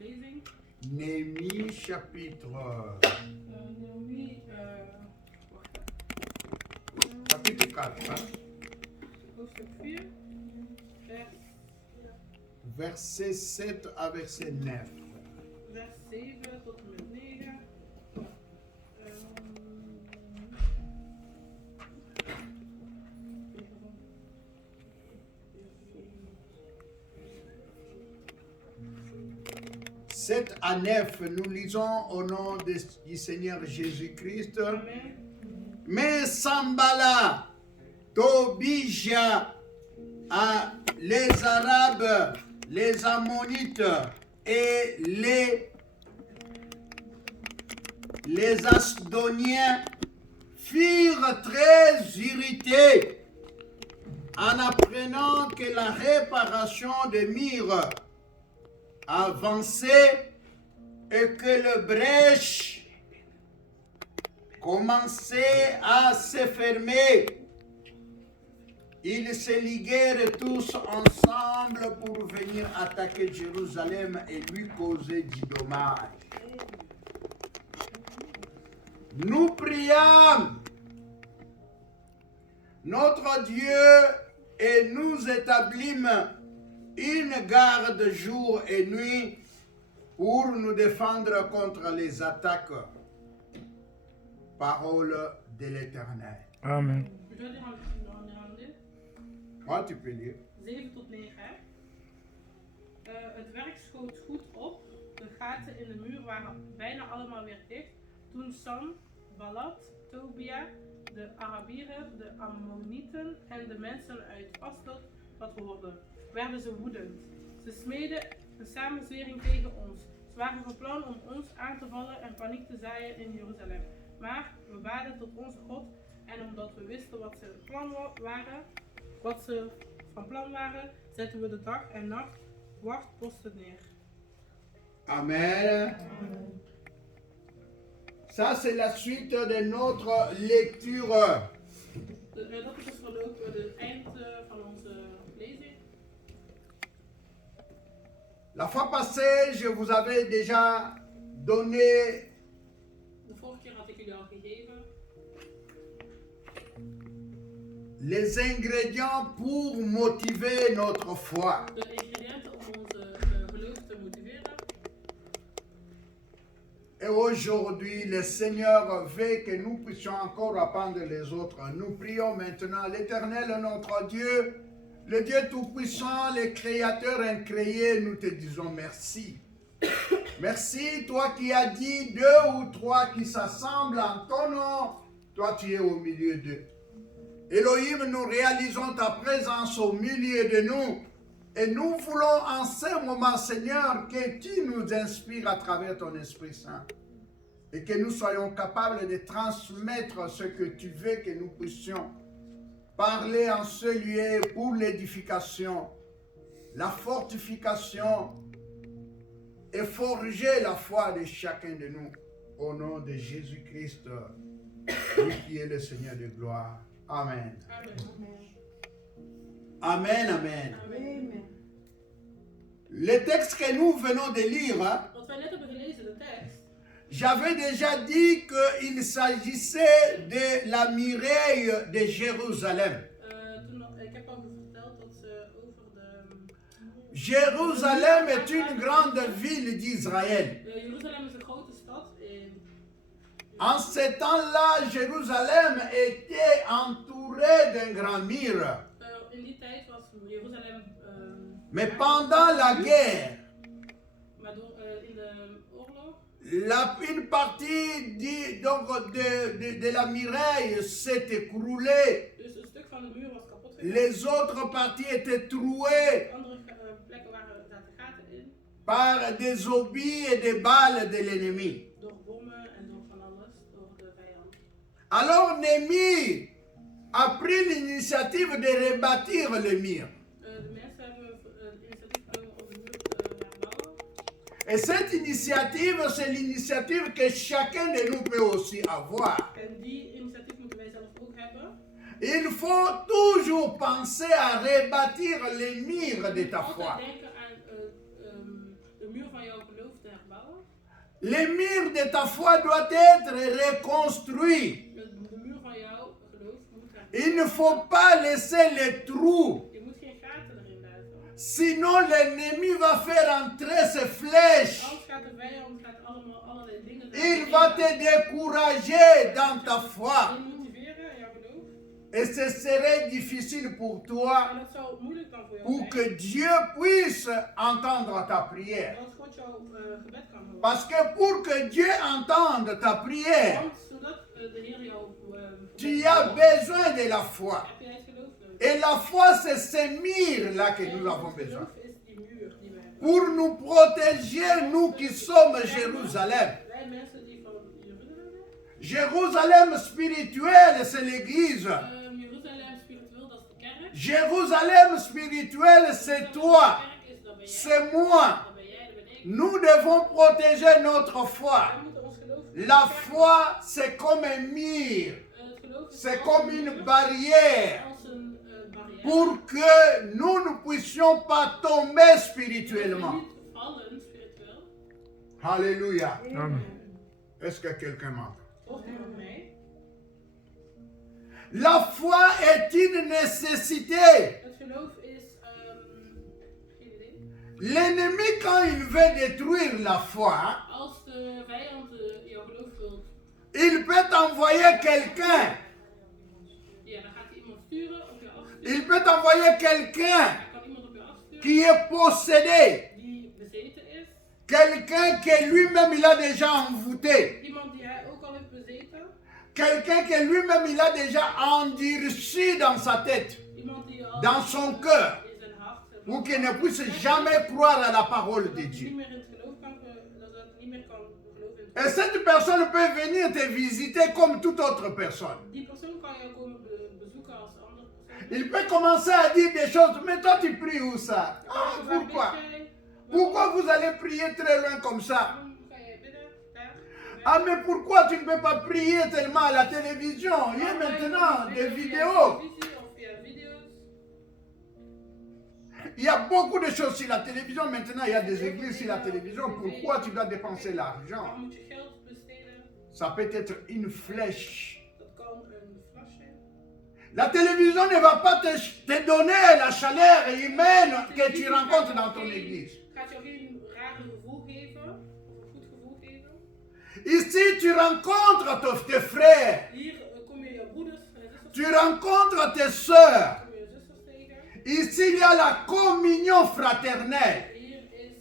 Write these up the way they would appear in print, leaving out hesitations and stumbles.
lezing. Néhémie chapitre Néhémie, chapitre 4, hein, hoofdstuk 4, verset 7 à verset 9. vers 7 tot en met 9. « 7 à 9, nous lisons au nom du Seigneur Jésus-Christ. Amen. Mais Sambala, Tobija, les Arabes, les Ammonites et les Asdoniens furent très irrités en apprenant que la réparation de Mire avançait et que le brèche commençait à se fermer. Ils se liguèrent tous ensemble pour venir attaquer Jérusalem et lui causer du dommage. Nous priâmes notre Dieu et nous établîmes une garde jour et nuit pour nous défendre contre les attaques. Parole de l'Éternel. Amen. Ik wil die handen. Moi, tu peux lire. 7 tot 9. Het werk schoot goed op. De gaten in de muur waren bijna allemaal weer dicht. Toen Sanballat, Tobia, de Arabieren, de Ammonieten en de mensen uit Asdod dat hoorden, werden ze woedend. Ze smeden een samenzwering tegen ons. Ze waren van plan om ons aan te vallen en paniek te zaaien in Jeruzalem. Maar we baden tot onze God en omdat we wisten wat ze van plan waren, zetten we de dag en nacht wachtposten neer. Amen. Ça, c'est la suite de notre lecture. Dat is dus dan ook het eind van onze lezing. La fois passée, je vous avais déjà donné De vorige keer had ik jullie al gegeven les ingrédients pour motiver notre foi. de ingrediënten om onze geloof te motiveren. Et aujourd'hui, le Seigneur veut que nous puissions encore apprendre les autres. Nous prions maintenant l'Éternel, notre Dieu, le Dieu Tout-Puissant, le Créateur incréé, nous te disons merci. Merci, toi qui as dit 2 ou 3 qui s'assemblent en ton nom, toi tu es au milieu d'eux. Elohim, nous réalisons ta présence au milieu de nous. Et nous voulons en ce moment, Seigneur, que tu nous inspires à travers ton Esprit Saint. Et que nous soyons capables de transmettre ce que tu veux que nous puissions parler en ce lieu pour l'édification, la fortification et forger la foi de chacun de nous. Au nom de Jésus-Christ, lui qui est le Seigneur de gloire. Amen. Amen. Amen, amen. Amen. Le texte que nous venons de lire, Wat wij net hebben gelezen, de tekst. j'avais déjà dit qu'il s'agissait de la muraille de Jérusalem. Ik heb al verteld dat ze over de... Jérusalem est une grande ville d'Israël. Jeruzalem is een grote stad. En ce temps-là, Jérusalem était entourée d'un grand mur. In die tijd was Jeruzalem... Mais pendant la guerre, Maar in de oorlog... une partie de la muraille s'est écroulée. Dus een stuk van de muur was kapot gegaan. Les autres parties étaient trouées Andere plekken zaten gaten in. par des obus et des balles de l'ennemi. Door bommen en door van alles. Door de vijand. Alors Néhémie a pris l'initiative de rebâtir le mur. De mensen hebben initiatief genomen om de muur te herbouwen. Et cette initiative, c'est l'initiative que chacun de nous peut aussi avoir. En die initiatief moeten wij zelf ook hebben. Il faut toujours penser à rebâtir les murs de ta foi. Altijd denken aan de muur van jouw geloof te herbouwen. Les murs de ta foi doivent être reconstruits. De muur van jouw geloof moet Il ne faut pas laisser les trous. Je moet geen gaten erin laten. Sinon, l'ennemi va faire entrer ses flèches. Anders gaat de vijand allerlei dingen Il va te décourager dans ta foi. motiveren in jouw geloof. Et ce serait difficile pour toi En dat zou moeilijk dan voor jou pour zijn. que Dieu puisse entendre ta prière. Dat God jouw gebed kan horen. Parce que pour que Dieu entende ta prière, Want zodat de Heer jouw tu as besoin de la foi. heb jij het geloof nodig. Et la foi, c'est ces murs-là que nous avons Het besoin. geloof is die muur die we hebben. Pour nous protéger, nous qui sommes Jérusalem. Wij mensen die van Jeruzalem zijn. Jérusalem spirituel, c'est l'église. Jeruzalem spiritueel, dat is de kerk. Jérusalem spirituel, c'est toi. De kerk is, dat ben jij. C'est moi. Dat ben jij, dat ben ik. Nous devons protéger notre foi. Wij moeten ons geloof La foi, c'est comme un mur. Het geloof is C'est als comme een une muur, barrière als een barrière. pour que nous ne puissions pas tomber Dat we spirituellement. niet vallen spiritueel. Alléluia. Amen. Est-ce que quelqu'un m'entend? Hoort iemand mij? La foi est une nécessité. Het geloof is, geen idee. L'ennemi, quand il veut détruire la foi, Als de vijand jouw geloof wil, il peut envoyer quelqu'un. ja, dan gaat hij iemand sturen op je afsturen. Il peut envoyer quelqu'un Hij kan iemand op je afsturen qui est possédé. die bezeten is. Quelqu'un que lui-même il a déjà envoûté. Iemand die hij ook al heeft bezeten. Quelqu'un que lui-même il a déjà endurci dans sa tête, Iemand die al dans son cœur, in zijn hart pour qu'il ne puisse jamais croire à la parole de niet Dieu. meer in het geloof kan, dat het niet meer kan geloven in het Et cette personne peut venir te visiter comme toute autre personne. Die persoon kan jou komen bezoeken als andere persoon. Il peut commencer à dire des choses, mais toi tu pries où ça? Ah, pourquoi? Pourquoi vous allez prier très loin comme ça? Waarom ga jij bidden? Daar? Ah, mais pourquoi tu ne peux pas prier tellement à la télévision? Il y a maintenant des vidéos. Il y a beaucoup de choses sur la télévision. Maintenant, il y a des églises sur la télévision. Pourquoi tu dois dépenser l'argent? Waarom moet je geld besteden? Ça peut être une flèche. Dat kan een fles zijn. La télévision ne va pas te donner la chaleur humaine que tu rencontres dans ton église. Gaat jou geen rare gevoel geven, of een goed gevoel geven. Ici, tu rencontres tes frères. Hier kom je jouw broeders en zusters Tu rencontres tes soeurs. kom je zusters tegen. Ici, il y a la communion fraternelle. Hier is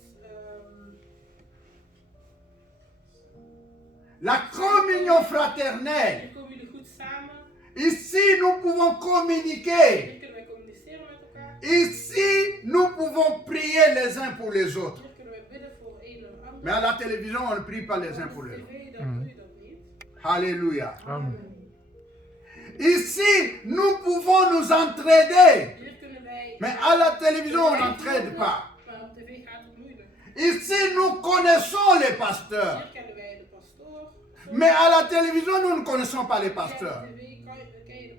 La communion fraternelle. hier komen jullie goed samen. Ici, nous pouvons communiquer. Hier kunnen wij communiceren met elkaar. Ici, nous pouvons prier les uns pour les autres. Hier kunnen wij bidden voor een en ander. Mais à la télévision, on ne prie pas les uns pour Op les autres. tv dan doe je dat niet. Alléluia. Amen. Ici, nous pouvons nous entraider. Hier kunnen wij. Mais à la télévision, on n'entraide pas. Maar op tv gaat het moeilijk. Ici, nous connaissons les pasteurs. Hier kennen wij de pastoor. Mais à la télévision, nous ne connaissons pas les Via pasteurs. de tv ken je de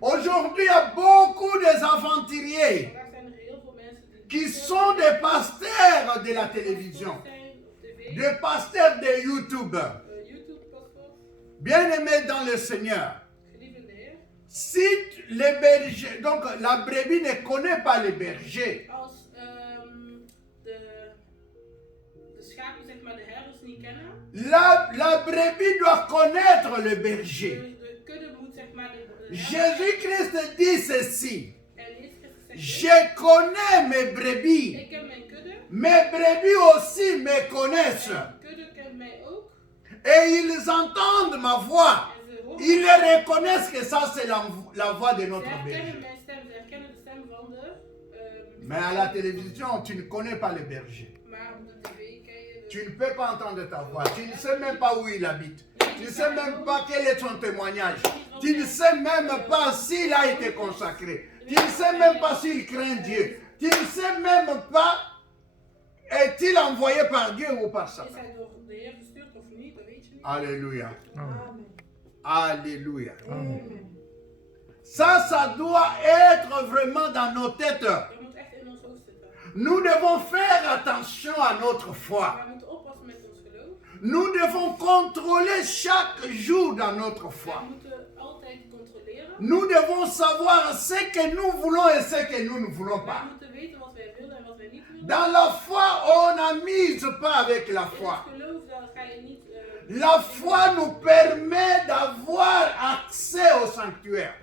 pastoor. Aujourd'hui, il y a beaucoup des aventuriers Vandaag zijn er heel veel mensen qui sont des pasteurs de la télévision, zijn op tv. des pasteurs de YouTube. YouTube pastoor. Bien-aimés dans le Seigneur. Geliefde Heer. Si les bergers, donc la brebis ne connaît pas les bergers, Als de schapen, zeg maar, de herders niet kennen. la brebis doit connaître le berger. De kudde moet, zeg maar, de Jésus-Christ dit ceci. En Jezus Christus zegt: Je connais mes brebis. ik ken mijn kudde. Mes brebis aussi me connaissent. En kudde kent mij ook. Et ils entendent ma voix. En ze horen Ils reconnaissent que ça c'est la voix de Ze notre herkennen berger. mijn stem, ze herkennen de stem van de. Mais à la télévision, tu ne connais pas le berger. Maar op de tv ken je de. Tu ne peux pas entendre ta voix. Tu ne sais même pas où il habite. Tu ne sais même pas quel est son témoignage. Tu ne sais même pas s'il a été consacré. Tu ne sais même pas s'il craint Dieu. Tu ne sais même pas est-il envoyé par Dieu ou par Is Satan. hij door de Heer gestuurd of niet? Dat weet je niet. Alléluia. Amen. Alléluia. Amen. Ça doit être vraiment dans nos têtes. Dat moet echt in ons hoofd zitten. Nous devons faire attention à notre foi. Wij moeten oppassen Nous devons contrôler chaque jour dans notre Wij foi. moeten altijd controleren. Nous devons savoir ce que nous voulons et ce que nous ne voulons Wij pas. moeten weten wat wij willen en wat wij niet willen. Dans la foi, on n'amise pas avec la In foi. het geloof dan ga je niet... La foi nous permet d'avoir accès au sanctuaire.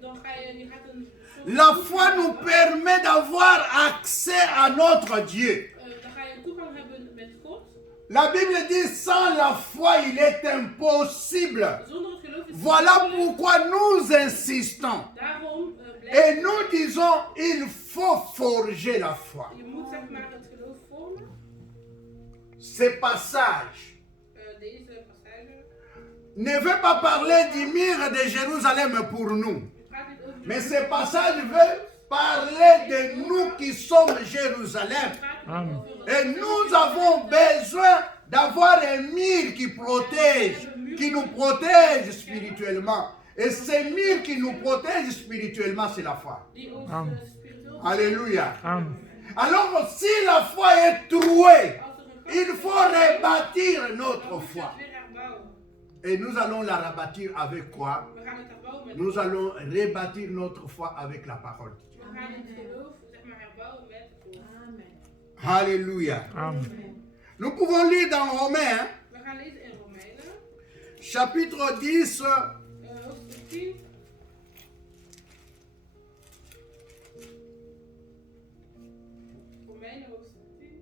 Dan ga je gaat een... La foi nous permet d'avoir accès à notre Dieu. Dan ga je toegang hebben met God. La Bible dit sans la foi, il est impossible. Zonder het geloof is het Voilà onmogelijk. pourquoi nous insistons. Daarom Et blijf nous disons, il faut forger la foi. je moet zeg maar het geloof vormen. Ces passages Deze passage. ne veut pas parler du mur de Jérusalem pour nous. Het gaat niet over de Mais ce passage veut parler de nous qui sommes Jérusalem. Het gaat niet over Et nous avons besoin d'avoir un mur qui nous protège spirituellement. Et ce mur qui nous protège spirituellement, c'est la foi. die ons spiritueel. Alléluia. Amen. Alors, si la foi est trouée, Als er een il faut rebâtir dan notre moet je foi. het weer herbouwen. Et nous allons la rebâtir avec quoi? We gaan het herbouwen met. Nous allons rebâtir notre foi avec la parole de Dieu. We gaan het geloof zeg maar herbouwen met het woord. Alléluia. Amen. Nous pouvons lire dans Romains, We gaan lezen in Romeinen, chapitre 10, hoofdstuk 10. Romeinen hoofdstuk 10.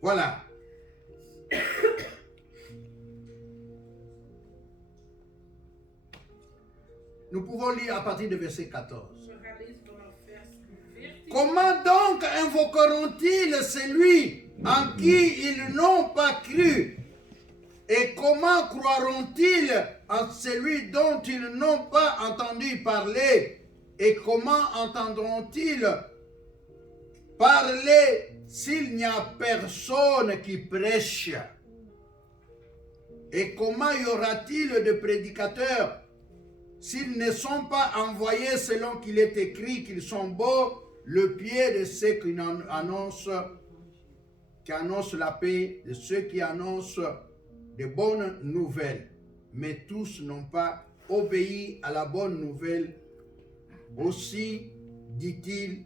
voilà. Nous pouvons lire à partir du verset 14. We gaan lezen vanaf vers 14. Comment donc invoqueront-ils celui en qui ils n'ont pas cru? Et comment croiront-ils en celui dont ils n'ont pas entendu parler? Et comment entendront-ils parler s'il n'y a personne qui prêche? Et comment y aura-t-il de prédicateurs s'ils ne sont pas envoyés selon qu'il est écrit qu'ils sont beaux, le pied de ceux qui annoncent la paix, de ceux qui annoncent de bonnes nouvelles. Mais tous n'ont pas obéi à la bonne nouvelle. Aussi, dit-il,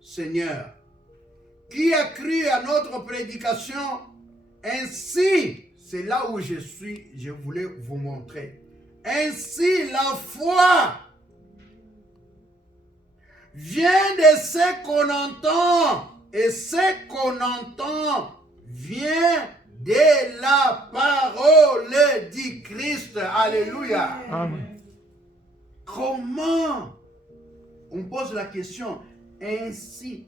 Seigneur, qui a cru à notre prédication? Ainsi, c'est là où je suis, je voulais vous montrer. Ainsi, la foi vient de ce qu'on entend, et ce qu'on entend vient de la parole du Christ. Alléluia. Amen. Comment? On pose la question. Ainsi,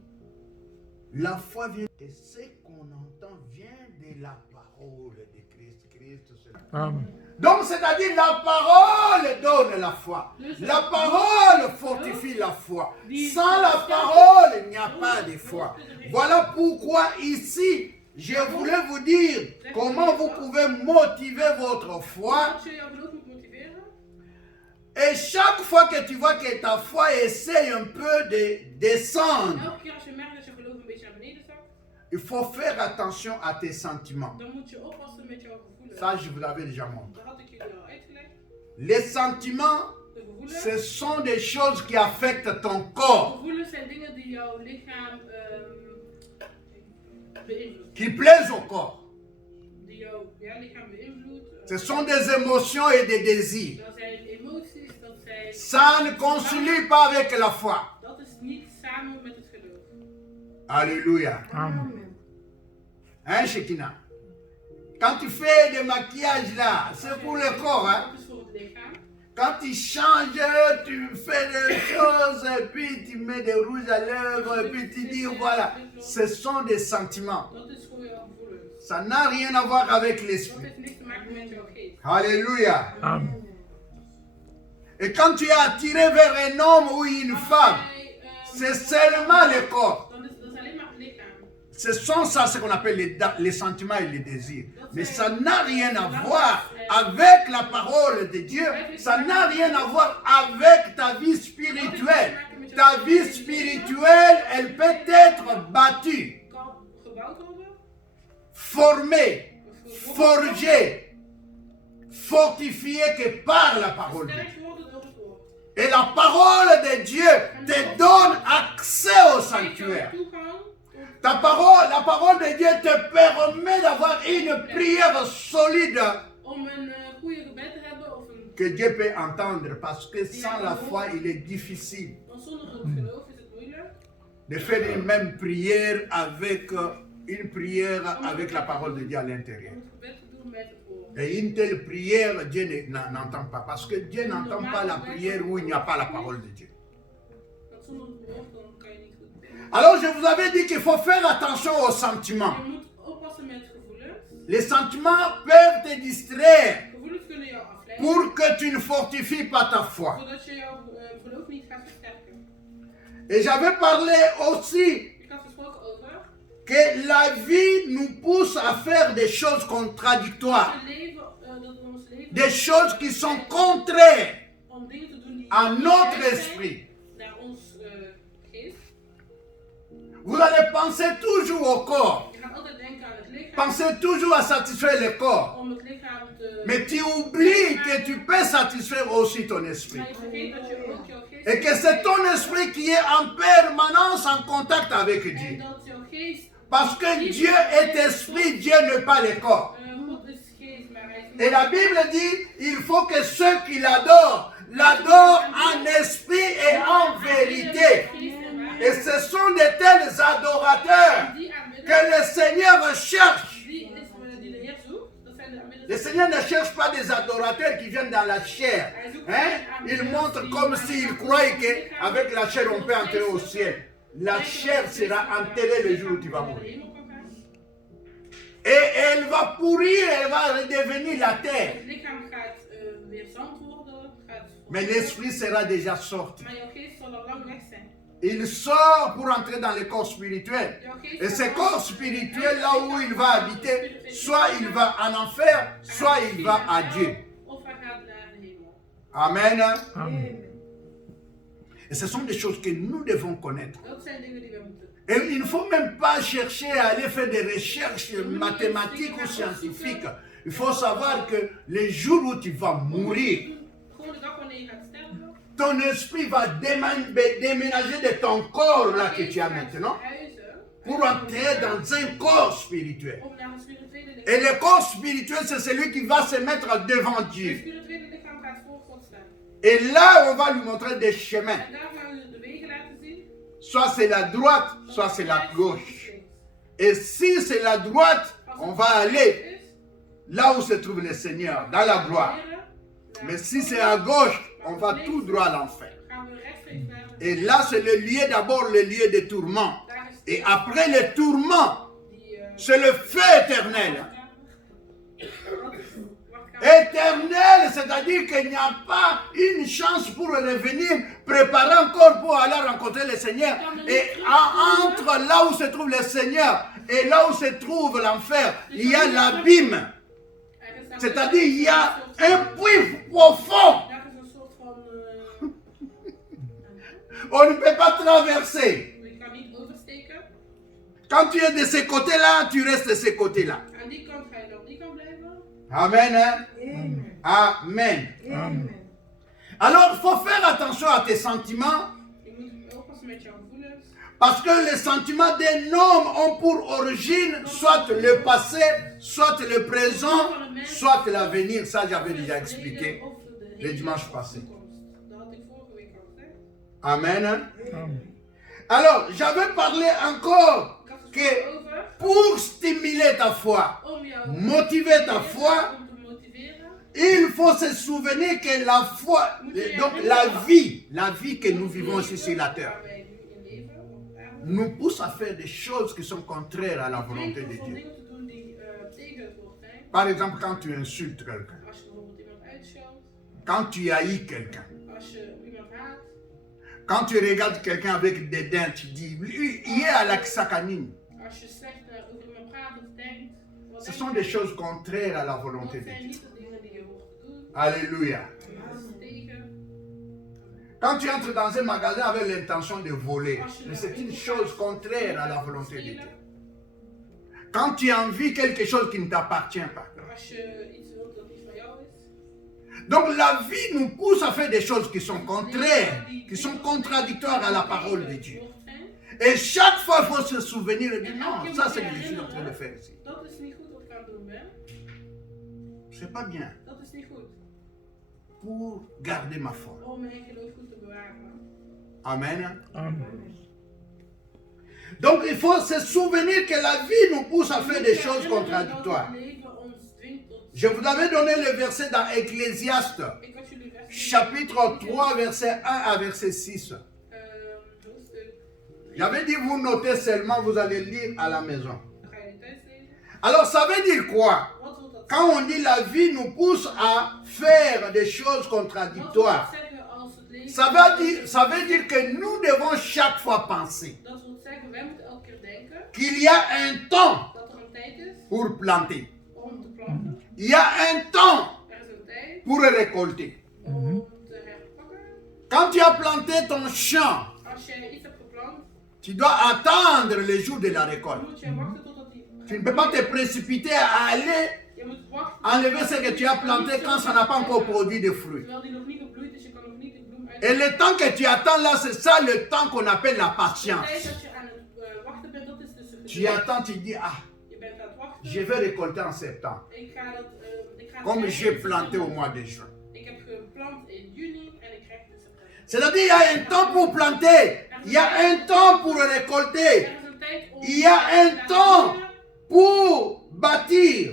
la foi vient de ce qu'on entend, vient de la parole de Christ. Christ, c'est la... Amen. Donc, c'est-à-dire la parole donne la foi. La parole fortifie la foi. Sans la parole, il n'y a pas de foi. Voilà pourquoi ici, je voulais vous dire comment vous pouvez motiver votre foi. Als je jouw geloof moet motiveren. Et chaque fois que tu vois que ta foi essaye un peu de descendre, Elke keer als je merkt dat je geloof een beetje naar beneden zakt, il faut faire attention à tes sentiments. dan moet je oppassen met jouw gevoelens. Ça, je vous l'avais déjà montré. Dat had ik jullie al uitgelegd. Les sentiments, De gevoelens. ce sont des choses qui affectent ton corps, Gevoelens zijn dingen die jouw lichaam beïnvloeden. qui plaisent au corps. Die jouw lichaam beïnvloedt. Ce sont des émotions et des désirs. Dat zijn emoties, dat zijn... Ça ne concilie pas avec la foi. Dat is niet samen met het geloof. Alléluia. Amen. Hein, Shekinah? Quand tu fais des maquillages là, c'est pour le corps. Hein? Dat is voor het lichaam. Quand tu changes, tu fais des choses, et puis tu mets des rouges à lèvres, et puis tu dis voilà. Ce sont des sentiments. Dat is voor jouw gevoelens. Ça n'a rien à voir avec Dat l'esprit. heeft niks te maken met jouw geest. Alléluia. Amen. Et quand tu es attiré vers un homme ou une femme, c'est seulement le corps. Dat is alleen maar het lichaam. Ce sont ça ce qu'on appelle les sentiments et les désirs. Mais ça n'a rien à voir avec la parole de Dieu. Ça n'a rien à voir avec ta vie spirituelle. Ta vie spirituelle, elle peut être bâtie, formée, forgée, fortifiée que par la parole de Dieu. Et la parole de Dieu te donne accès au sanctuaire. La parole de Dieu te permet d'avoir une prière solide que Dieu peut entendre, parce que sans la foi, il est difficile de faire une même prière avec la parole de Dieu à l'intérieur. Et une telle prière, Dieu n'entend pas, parce que Dieu n'entend pas la prière où il n'y a pas la parole de Dieu. Alors je vous avais dit qu'il faut faire attention aux sentiments. Les sentiments peuvent te distraire pour que tu ne fortifies pas ta foi. Et j'avais parlé aussi que la vie nous pousse à faire des choses contradictoires, des choses qui sont contraires à notre esprit. Vous allez penser toujours au corps. Pensez toujours à satisfaire le corps. Mais tu oublies que tu peux satisfaire aussi ton esprit. Et que c'est ton esprit qui est en permanence en contact avec Dieu. Parce que Dieu est esprit, Dieu n'est pas le corps. Et la Bible dit, il faut que ceux qui l'adorent en esprit et en vérité. Et ce sont de tels adorateurs que le Seigneur cherche. Le Seigneur ne cherche pas des adorateurs qui viennent dans la chair. Il montre comme s'il croyait qu'avec la chair on peut entrer au ciel. La chair sera enterrée le jour où tu vas mourir. Et elle va pourrir, elle va redevenir la terre. Mais l'esprit sera déjà sorti. Il sort pour entrer dans le corps spirituel. Et ce corps spirituel, là où il va habiter, soit il va en enfer, soit il va à Dieu. Amen. Amen. Et ce sont des choses que nous devons connaître. Et il ne faut même pas chercher à aller faire des recherches mathématiques ou scientifiques. Il faut savoir que le jour où tu vas mourir, ton esprit va déménager de ton corps là que tu as maintenant pour entrer dans un corps spirituel. Et le corps spirituel, c'est celui qui va se mettre devant Dieu. Et là, on va lui montrer des chemins. Soit c'est la droite, soit c'est la gauche. Et si c'est la droite, on va aller là où se trouve le Seigneur, dans la gloire. Mais si c'est à gauche, on va tout droit à l'enfer. Et là, c'est le lieu, d'abord le lieu des tourments. Et après les tourments, c'est le feu éternel. Éternel, c'est-à-dire qu'il n'y a pas une chance pour revenir, préparer encore pour aller rencontrer le Seigneur. Et entre là où se trouve le Seigneur et là où se trouve l'enfer, il y a l'abîme. C'est-à-dire il y a un puits profond. On ne peut pas traverser. Quand tu es de ce côté-là, tu restes de ce côté-là. Amen. Hein? Amen. Amen. Alors, il faut faire attention à tes sentiments. Parce que les sentiments d'un homme ont pour origine soit le passé, soit le présent, soit l'avenir. Ça, j'avais déjà expliqué le dimanche passé. Amen. Amen. Alors, j'avais parlé encore que pour stimuler ta foi, motiver ta foi, il faut se souvenir que la foi, donc la vie que nous vivons ici sur la terre, nous pousse à faire des choses qui sont contraires à la volonté de Dieu. Par exemple, quand tu insultes quelqu'un, quand tu haïs quelqu'un, quand tu regardes quelqu'un avec dédain, tu dis, lui, il est à la sakanine. Als je slecht over iemand praat of denkt, wat Ce denk sont je? des choses contraires à la Dat volonté de zijn Dieu. niet de dingen die je hoort te doen. Alléluia. Dat is tegen. Quand tu entres dans un magasin avec l'intention de voler, Als je mais naar c'est une winkel chose gaat, contraire à la om te volonté de Dieu. stelen. Quand tu envies quelque chose qui ne t'appartient pas. Als je iets wilt dat niet van jou is. Donc la vie nous pousse à faire des choses qui sont contraires, qui sont contradictoires à la parole de Dieu. Et chaque fois, il faut se souvenir et dire non, ça c'est ce que je suis en train de faire ici. Dat is niet goed wat ik aan het doen ben. C'est pas bien Dat is niet goed. pour garder ma foi. Om mijn geloof goed te bewaren. Amen. Amen. Donc il faut se souvenir que la vie nous pousse à faire des choses contradictoires. Je vous avais donné le verset dans Ecclésiaste, Ik had jullie vers chapitre 3, verset 1 à verset 6. hoofdstuk. J'avais dit, vous notez seulement, vous allez lire à la maison. Dan ga je die thuis lezen. Alors ça veut dire quoi? Wat wil dat Quand on dit la vie nous pousse à faire des choses contradictoires, zeggen als het leven... ça veut dire que nous devons chaque fois penser Dat wil zeggen, wij moeten elke keer denken qu'il y a un temps dat er een tijd is pour planter. om te planten. Il y a un temps Er is een tijd pour récolter. om te herpakken. Quand tu as planté ton champ, Als jij iets hebt geplant, tu dois attendre le jour de la récolte. dan moet je wachten totdat die... Tu ne peux pas te précipiter à aller Je moet wachten enlever ce que tu as planté quand ça n'a pas encore produit de fruits. terwijl die nog niet gebloeid is, je kan nog niet de bloem uit... Et le temps que tu attends là, c'est ça le temps qu'on appelle la De patience. tijd dat je aan het wachten bent, dat is dus een Tu geduld. attends, tu dis, ah, Je bent aan het wachten. je vais récolter en septembre. Ik ga dat... ik ga Comme het j'ai krijgen in planté au september. mois de juin. Ik heb geplant in juni en ik krijg het in september. C'est-à-dire, il y a un temps pour planter, il y a un temps pour Er récolter, is een tijd om... il y a un temps pour bâtir,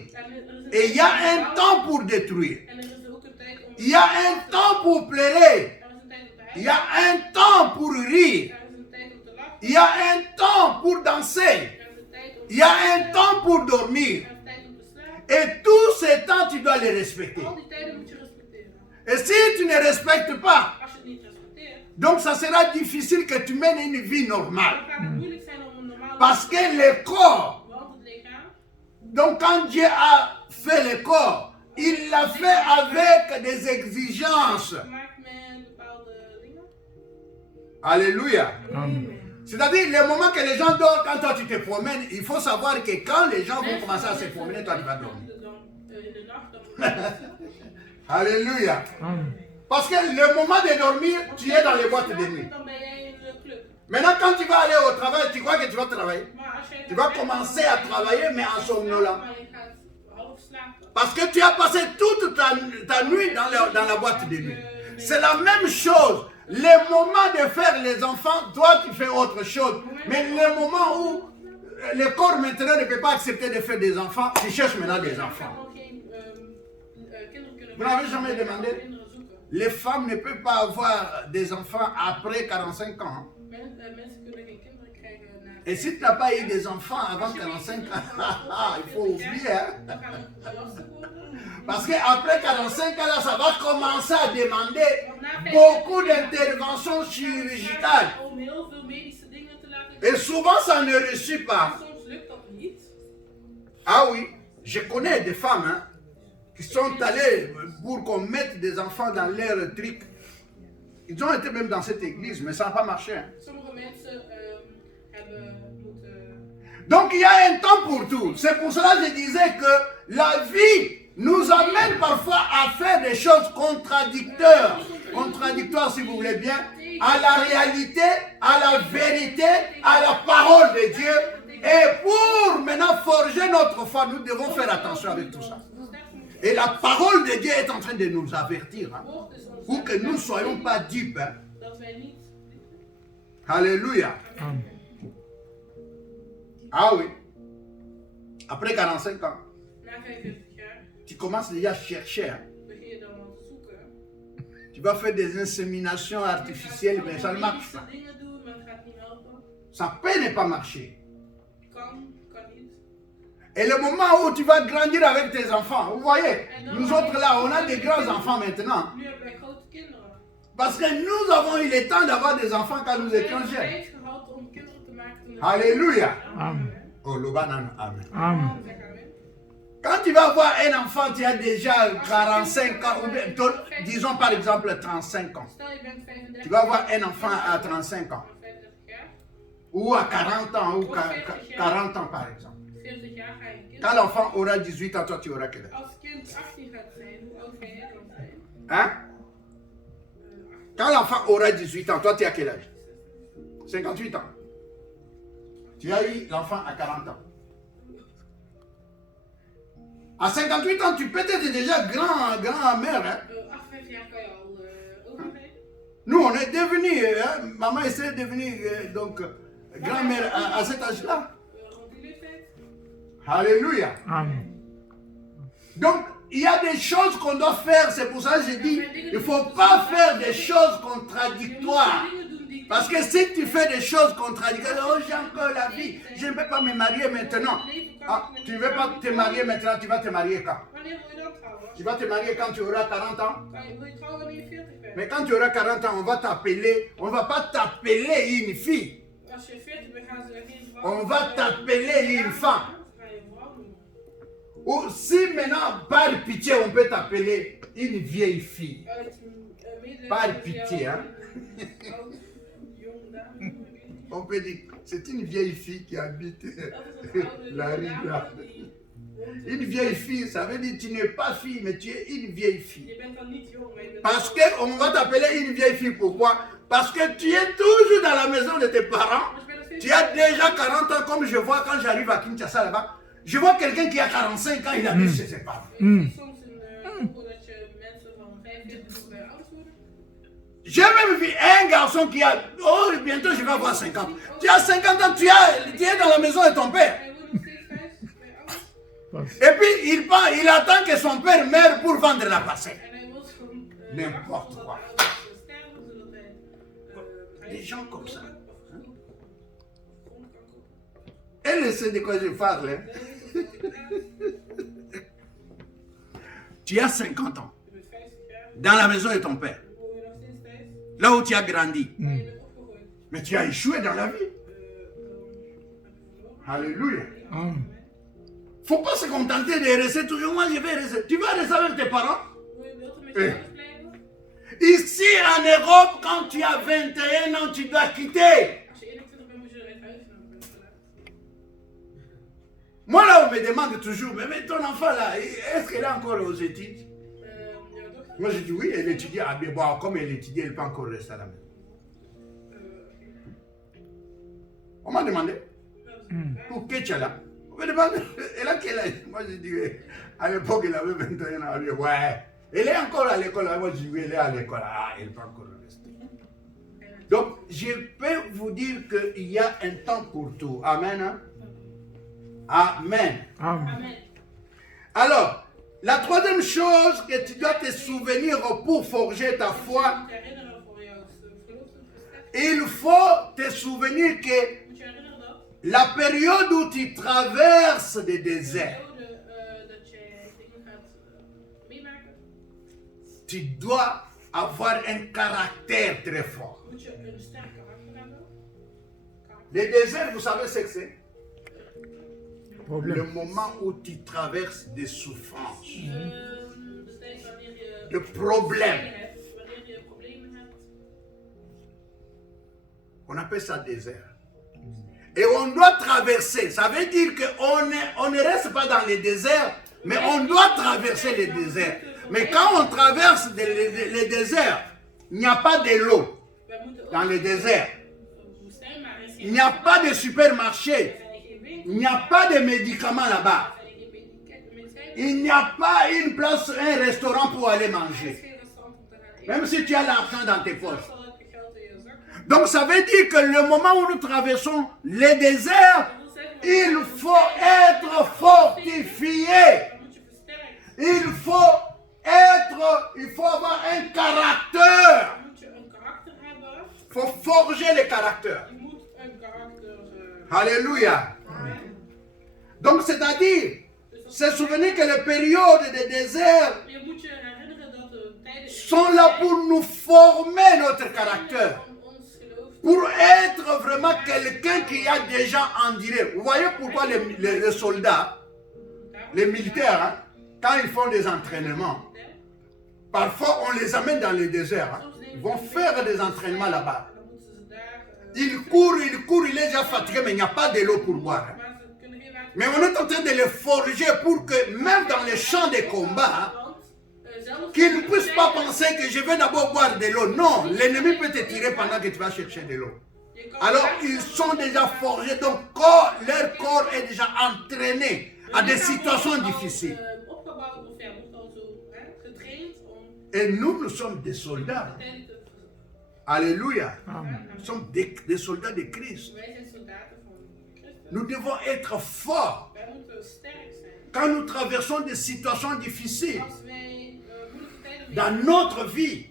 et il y a un temps pour détruire. En er is ook een tijd om... Il y a un temps pour pleurer, Er is een tijd om te il huilen. y a un temps pour rire, Er is een tijd om te lachen. il y a un temps pour danser, Er is een tijd om te il y a un dansen. temps pour dormir. Er is een tijd om te slapen. Et tous ces temps, tu dois les respecter. Al die tijden moet je respecteren. Et si tu ne respectes pas, Als je het niet respecteert, donc ça sera difficile que tu mènes une vie dan normale. gaat het moeilijk zijn om een normaal Parce que le corps, Want het lichaam, donc quand Dieu a fait le corps, il l'a fait avec des exigences. gemaakt met bepaalde dingen. Alléluia. Amen. C'est-à-dire, le moment que les gens dorment, quand toi tu te promènes, il faut savoir que quand les gens vont commencer à se promener, toi tu vas dormir. In de nacht, dan moet je... Alléluia. Amen. Parce que le moment de dormir, tu es dans les boîtes de nuit. Dan ben jij in de club. Maintenant, quand tu vas aller au travail, tu crois que tu vas travailler. Maar als jij Tu vas commencer à travailler, mais en somnolent. Maar je gaat half slapen. Parce que tu as passé toute ta nuit dans la boîte de nuit. C'est la même chose. Le moment de faire les enfants, toi tu fais autre chose. Mais le moment où le corps maintenant ne peut pas accepter de faire des enfants, tu cherches maintenant des Je enfants. gaat gewoon geen kinderen kunnen Vous n'avez jamais demandé? kinderen zoeken. Les femmes ne peuvent pas avoir des enfants après 45 ans. hein. Mensen kunnen geen kinderen krijgen na... Et si tu n'as pas eu des enfants avant 45 ans, il faut oublier. Hein? Dan gaat het lastig worden. Parce qu'après 45 ans, là, ça va commencer à demander beaucoup d'interventions chirurgicales. Om heel veel medische dingen te laten Et souvent, ça ne réussit pas. Soms lukt dat niet. Ah oui, je connais des femmes hein, qui sont allées pour qu'on mette des enfants dans leur truc. Ils ont été même dans cette église, mais ça n'a pas marché. Hein. Sommige mensen hebben moeten... Donc il y a un temps pour tout. C'est pour cela que je disais que la vie nous amène parfois à faire des choses contradictoires si vous voulez bien, à la réalité, à la vérité, à la parole de Dieu. Et pour maintenant forger notre foi, nous devons faire attention avec tout ça. Et la parole de Dieu est en train de nous avertir, hein, pour que nous ne soyons pas dupes. Hein. Dat wij niet... Alléluia. Amen. Ah oui. Après 45 ans, Na 45 jaar tu commences déjà à chercher. Hein. begin je dan al te zoeken. Tu vas faire des inséminations artificielles, mais ça ne marche pas. Dingen doen, maar het gaat niet helpen. Ça peut ne pas marcher. Kan niet. Et le moment où tu vas grandir avec tes enfants, vous voyez, nous autres là, on a des grands enfants maintenant. Nu hebben wij grote kinderen. Parce que nous avons eu le temps d'avoir des enfants quand nous Wij étions hebben jeunes. tijd gehad om kinderen te maken toen we... Alléluia. Amen. Oh, le banane, amen. Amen. Zeg amen. Quand tu vas avoir un enfant, tu as déjà 45 ans, ou bien, disons par exemple 35 ans. Stel je bent 35 Tu vas avoir un enfant à 35 ans, 35 jaar. ou à 40 ans, ou 40 ans par exemple. 40 jaar ga je een kind. Quand l'enfant aura 18 ans, toi tu auras quel âge? Als kind 18 gaat zijn, hoe oud ga jij dan zijn? Hein? Quand l'enfant aura 18 ans, toi tu as quel âge? 58 ans. Tu as eu l'enfant à 40 ans. À 58 ans, tu peux être déjà grand-mère. Hein? 58 jaar kan je al oma zijn. Nous, on est devenus, hein? Maman essaie de devenir donc grand-mère à cet âge-là. Rond die leeftijd. Alléluia. Amen. Donc, il y a des choses qu'on doit faire. C'est pour ça que je dis, il ne faut pas faire des choses Je moet contradictoires. dingen doen die Parce que si tu fais des choses contradictoires, oh j'ai encore la vie, je ne peux pas me marier maintenant. Ah, tu ne veux pas te marier maintenant, tu vas te marier quand? Wanneer wil je dan trouwen? Tu vas te marier quand tu auras 40 ans. Wil je trouwen wanneer je 40 bent? Mais quand tu auras 40 ans, on va t'appeler, on ne va pas t'appeler une fille. Als je 40 bent, gaan ze geen vrouw. On va t'appeler une femme. Ze gaan je vrouw noemen. Ou si maintenant, par pitié, on peut t'appeler une vieille fille. Uit medelijden Par met pitié, jou, hein. een oud, jong dame, ik weet niet. On peut dire, c'est une vieille fille qui habite Dat is een oude la rue dame là. die woont Une vieille fille, ça veut dire que tu n'es pas fille, mais tu es une vieille fille. Je bent dan niet jong, maar je bent Parce qu'on va t'appeler une vieille fille. Pourquoi? Parce que tu es toujours dans la maison de tes parents. Maar je bent nog steeds Tu as déjà 40 ans, comme je vois quand j'arrive à Kinshasa là-bas. Je vois quelqu'un qui a 45 ans, il habite chez ses parents. Je ziet soms een dat je mensen van 45 bij oud worden. J'ai même vu un garçon qui a... Oh, bientôt je vais avoir 50. Tu as 50 ans, tu es dans la maison de ton père. Hij woont nog steeds thuis bij ouders. Et puis il attend que son père meure pour vendre la parcelle. En hij wil gewoon N'importe wachten tot quoi. de ouders sterven, zodat hij Des gens comme ça. grond kan kopen. Elle sait de quoi je parle. Hein? Dat weet ik wat Tu as 50 ans, je bent 50 jaar, dans la maison de ton père, woon je nog steeds thuis, là où tu as grandi. maar je bent opgegroeid. Mais tu as échoué dans la vie. Alléluia. Amen. Faut pas se contenter de rester toujours. Moi, je vais rester. Tu vas rester avec tes parents. Wil je beter met je ouders blijven? Ici en Europe, quand tu as 21 ans, tu dois quitter. Als je 21 bent, moet je eruit huis gaan. Ben je verlaten. Moi, là, on me demande toujours, mais ton enfant, là, est-ce qu'elle est encore aux études? Jouw dochter? Moi, je dis oui, elle étudie. Ah, mais bon, comme elle étudie, elle ne peut pas encore rester à la maison. On m'a demandé, pour que tu es là? On me demande, elle a quel âge? Moi, je dis, oui. À l'époque, elle avait 21 ans. Elle dit, ouais. Elle est encore à l'école. Moi, je dis, oui, elle est à l'école. Ah, elle ne peut pas encore rester. Donc, je peux vous dire qu'il y a un temps pour tout. Amen. Hein? Amen. Amen. Amen. Alors, la troisième chose que tu dois te souvenir pour forger ta foi, Moet je herinneren voor jouw geloof te versterken. il faut te souvenir que Moet je herinneren dat la période où tu traverses des déserts, periode dat je dingen gaat meemaken, tu dois avoir un caractère très fort. moet je een sterk karakter hebben. Les déserts, vous savez ce que c'est? Le Probleem. moment où tu traverses des souffrances, De tijd wanneer je de problèmes. hebt, wanneer je problemen hebt. On appelle ça désert. Et on doit traverser. Ça veut dire qu'on ne reste pas dans les déserts, mais on doit traverser les déserts. Mais quand on traverse les déserts, il n'y a pas de l'eau Wij moeten ook dans les déserts. een woestijn, maar er is Il geen n'y a pas de supermarché. er zijn geen winkels, Il n'y a pas de médicaments là-bas. er zijn geen medicijnen, Il n'y a pas une place, un restaurant pour aller er is manger. geen restaurant om te gaan eten. Même si tu as l'argent dans tes poches. Zelfs al heb je geld in je zak. Donc ça veut dire que le moment où nous traversons les déserts, Dat wil zeggen, il faut être fortifié. dan moet je versterkt. Il faut avoir un caractère. Dan moet je een karakter hebben. Il faut forger le caractère. Je moet een karakter Alléluia. hebben. Donc c'est-à-dire, se souvenir que les périodes de désert Je moet je herinneren dat de tijden sont là pour nous former notre caractère. om ons geloof pour être vraiment quelqu'un qui a déjà enduré. Vous voyez pourquoi les soldats, les militaires, hein, quand ils font des entraînements, parfois on les amène dans le désert. Hein, ils vont faire des entraînements là-bas. Ils courent, il est déjà fatigué, mais il n'y a pas de l'eau pour boire. Hein. Mais on est en train de les forger pour que même dans les champs de combat, qu'ils ne puissent pas penser que je vais d'abord boire de l'eau. Non, l'ennemi peut te tirer pendant que tu vas chercher de l'eau. Alors, ils sont déjà forgés, donc leur corps est déjà entraîné à des situations difficiles. Et nous sommes des soldats. Alléluia. Nous sommes des soldats de Christ. Nous devons être forts quand nous traversons des situations difficiles dans notre vie.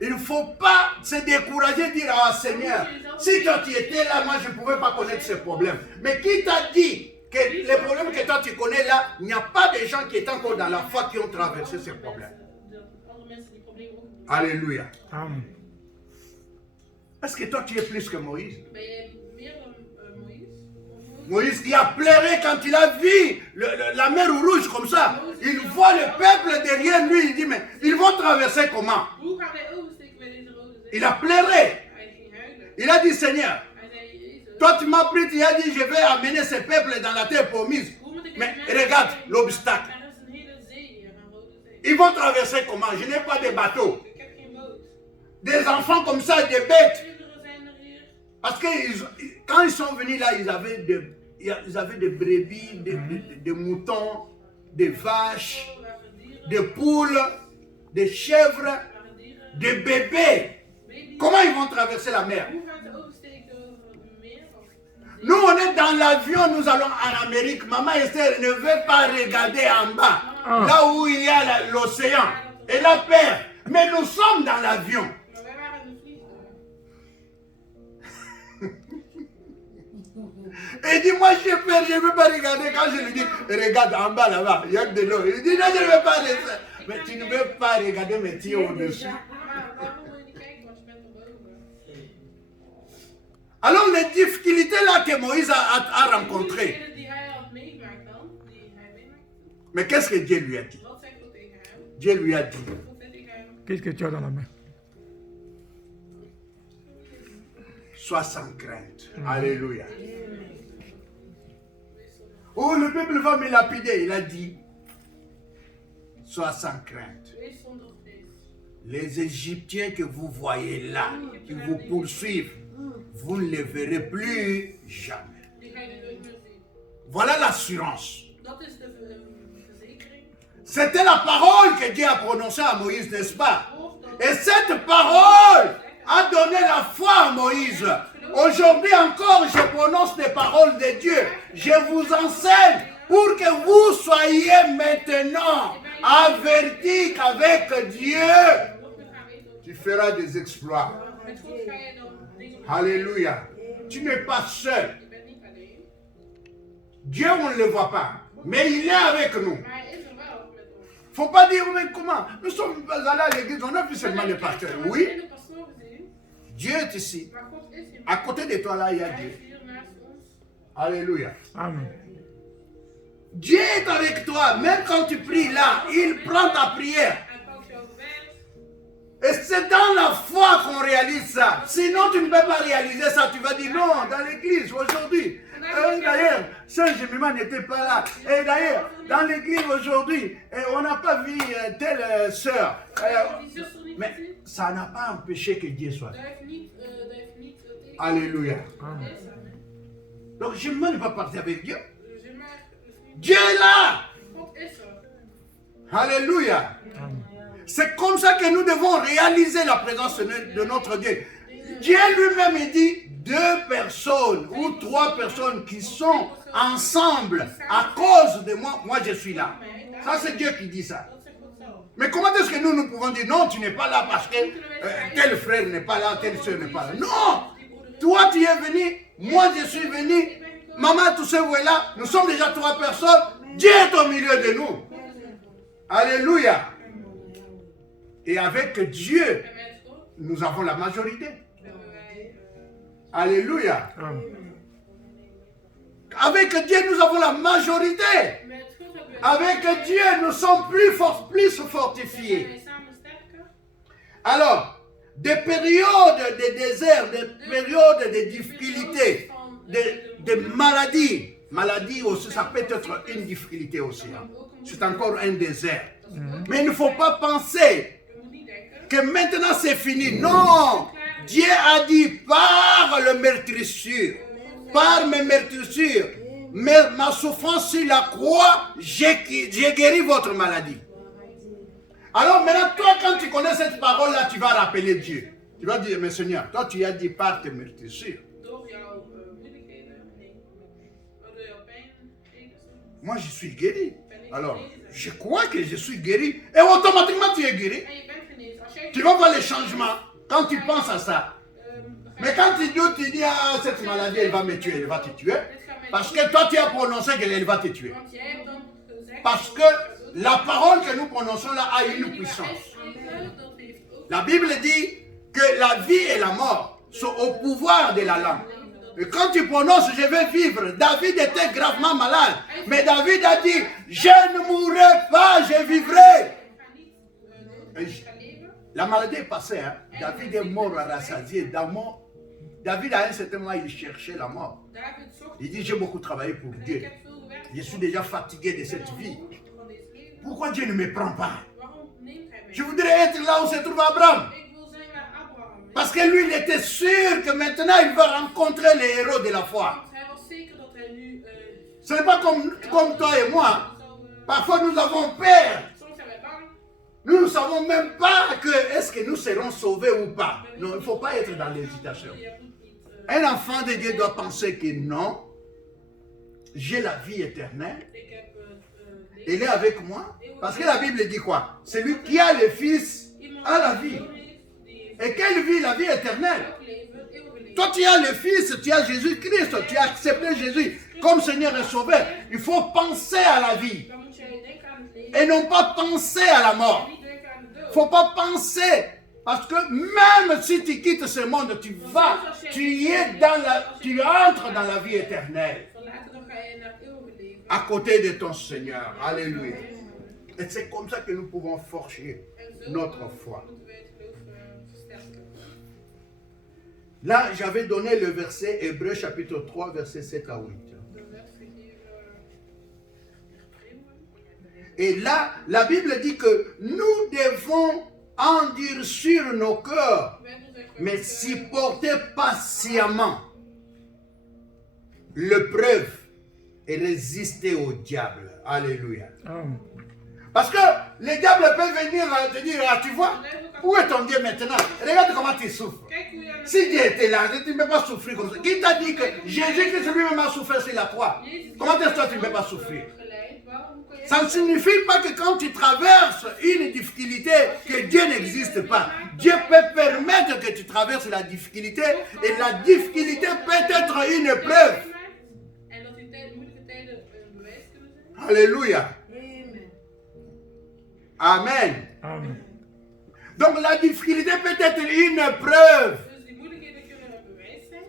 Il ne faut pas se décourager et dire, ah Seigneur, si toi tu étais là, moi je ne pouvais pas connaître ces problèmes. Mais qui t'a dit que les problèmes que toi tu connais là, il n'y a pas de gens qui étaient encore dans la foi qui ont traversé ces problèmes. Alléluia. Amen. Est-ce que toi tu es plus que Moïse? Moïse qui a pleuré quand il a vu la mer rouge comme ça. Il voit le peuple derrière lui. Il dit, mais ils vont traverser comment? Il a pleuré. Il a dit, Seigneur, toi tu m'as pris, tu as dit, je vais amener ce peuple dans la terre promise. Mais regarde l'obstacle. Ils vont traverser comment? Je n'ai pas de bateau. Des enfants comme ça, des bêtes. Parce que quand ils sont venus là, ils avaient des brebis, des moutons, des vaches, des poules, des chèvres, des bébés. Comment ils vont traverser la mer? Nous, on est dans l'avion, nous allons en Amérique. Maman Esther ne veut pas regarder en bas, là où il y a l'océan. Elle a peur. Mais nous sommes dans l'avion. Et il dit, moi j'ai peur, je ne veux pas regarder. Quand je lui dis, regarde en bas là-bas, il y a de l'eau. Il dit, non, je ne veux pas regarder. Mais tu ne veux pas regarder, mais tu es au-dessus. Alors les difficultés là que Moïse a rencontrées. Mais qu'est-ce que Dieu lui a dit? Dieu lui a dit. Qu'est-ce que tu as dans la main? Sois sans crainte. Alléluia. Oh, le peuple va me lapider. Il a dit, sois sans crainte. Les Égyptiens que vous voyez là, qui vous poursuivent, vous ne les verrez plus jamais. Voilà l'assurance. C'était la parole que Dieu a prononcée à Moïse, n'est-ce pas? Et cette parole a donné la foi à Moïse. Aujourd'hui encore, je prononce des paroles de Dieu. Je vous enseigne pour que vous soyez maintenant avertis qu'avec Dieu, tu feras des exploits. Alléluia. Tu n'es pas seul. Dieu, on ne le voit pas. Mais il est avec nous. Il ne faut pas dire, mais comment? Nous sommes allés à l'église, on a vu seulement les pasteurs. Oui. Dieu est ici. À côté de toi, là, il y a Dieu. Alléluia. Amen. Dieu est avec toi. Même quand tu pries là, il prend ta prière. Et c'est dans la foi qu'on réalise ça. Sinon, tu ne peux pas réaliser ça. Tu vas dire non, dans l'église aujourd'hui. D'ailleurs, Saint-Gémiman n'était pas là. Et d'ailleurs, dans l'église aujourd'hui, on n'a pas vu telle sœur. Mais ça n'a pas empêché que Dieu soit là. Alléluia. Donc, je ne veux pas partir avec Dieu. Dieu est là. Alléluia. C'est comme ça que nous devons réaliser la présence de notre Dieu. Dieu lui-même dit 2 personnes ou 3 personnes qui sont ensemble à cause de moi, moi je suis là. Ça c'est Dieu qui dit ça. Mais comment est-ce que nous pouvons dire non, tu n'es pas là parce que tel frère n'est pas là, telle soeur n'est pas là. Non! Toi tu es venu, moi je suis venu, maman tout ça vous est là, nous sommes déjà 3 personnes, Dieu est au milieu de nous. Alléluia. Et avec Dieu, nous avons la majorité. Alléluia. Amen. Avec Dieu, nous avons la majorité. Met God hebben we Avec Dieu, nous sommes plus fortifiés. wij samen sterker. Alors, des périodes de désert, des périodes de difficultés, de maladies. Maladie aussi, ça peut être une difficulté aussi. Hein. C'est encore un désert. Mais il ne faut pas penser Je moet niet denken. que maintenant c'est fini. Non! Dieu a dit par le meurtrissure, par mes meurtrissures, ma souffrance sur la croix, j'ai guéri votre maladie. Alors maintenant, toi, quand tu connais cette parole-là, tu vas rappeler Dieu. Tu vas dire, mais Seigneur, toi tu as dit par tes meurtrissures. Door jouw moeilijkheden, nee, door jouw pijn, Moi, je suis guéri. Alors, je crois que je suis guéri. Et automatiquement, tu es guéri. en je bent genezen. Als jij Tu vas voir les changements quand tu penses à ça. Mais quand tu doutes, tu dis, ah, cette maladie, elle va me tuer, elle va te tuer. Parce que toi, tu as prononcé qu'elle va te tuer. Want jij hebt dan gezegd. Parce que la parole que nous prononçons là a une puissance. Dat heeft ook. La Bible dit que la vie et la mort sont au pouvoir de la langue. Et quand tu prononces, je vais vivre. David était gravement malade. Mais David a dit, je ne mourrai pas, je vivrai. La maladie est passée. Hein? David est mort à rassasié. David, à un certain moment, il cherchait la mort. David zocht. Il dit, j'ai beaucoup travaillé pour Ik Dieu. heb veel gewerkt. Je suis déjà fatigué de cette vie. Van deze leven. Pourquoi Dieu ne me prend pas? Waarom neemt hij mij? Je voudrais être là où se trouve Abraham. Ik wil zijn waar Abraham is. Parce que lui, il était sûr que maintenant, il va rencontrer les héros de la foi. Want hij was zeker dat hij nu. Ce n'est pas comme toi et moi. Zou, Parfois, nous avons peur. soms zijn wij bang. Nous ne savons même pas que est-ce que nous serons sauvés ou pas. Non, il ne faut pas être dans l'hésitation. Je moet niet. Un enfant de Dieu doit penser que non, j'ai la vie éternelle. Ik heb. Il est avec moi. Parce que la Bible dit quoi? Celui qui a le Fils a la vie. Et quelle vie? La vie éternelle. Toi, tu as le Fils, tu as Jésus-Christ, tu as accepté Jésus comme Seigneur et Sauveur. Il faut penser à la vie Dan moet jij denken aan het leven. et non pas penser à la mort. Niet denken aan de Il ne dood. faut pas penser. Parce que même si tu quittes ce monde, tu entres dans la vie éternelle. Van later dan ga je naar het eeuwige leven. À côté de ton Seigneur. Alléluia. Et c'est comme ça que nous pouvons forger En zo notre foi. moeten wij het geloof versterken. Là, j'avais donné le verset Hébreu chapitre 3, verset 7 à 8. De wet vergeven. Et là, la Bible dit que nous devons endurcir nos cœurs, mais supporter patiemment l'épreuve et résister au diable. Alléluia. Amen. Parce que le diable peut venir te dire, ah, tu vois, où est ton Dieu maintenant? Regarde comment tu souffres. Kijk hoe je aan het Si Dieu était là, tu ne peux pas souffrir comme ça. Qui t'a dit que Jésus-Christ lui-même a souffert sur la croix? Comment est-ce que toi tu ne peux pas souffrir? geleid. Waarom kan je. Ça ne signifie pas que quand tu traverses une difficulté, que Dieu n'existe pas. Dieu peut permettre que tu traverses la difficulté et la difficulté peut être une épreuve. En dat in moeilijke tijden een bewijs kunnen zijn. Alléluia. Amen. Amen. Donc la difficulté peut être une épreuve. Dus die moeilijkheden kunnen een bewijs zijn.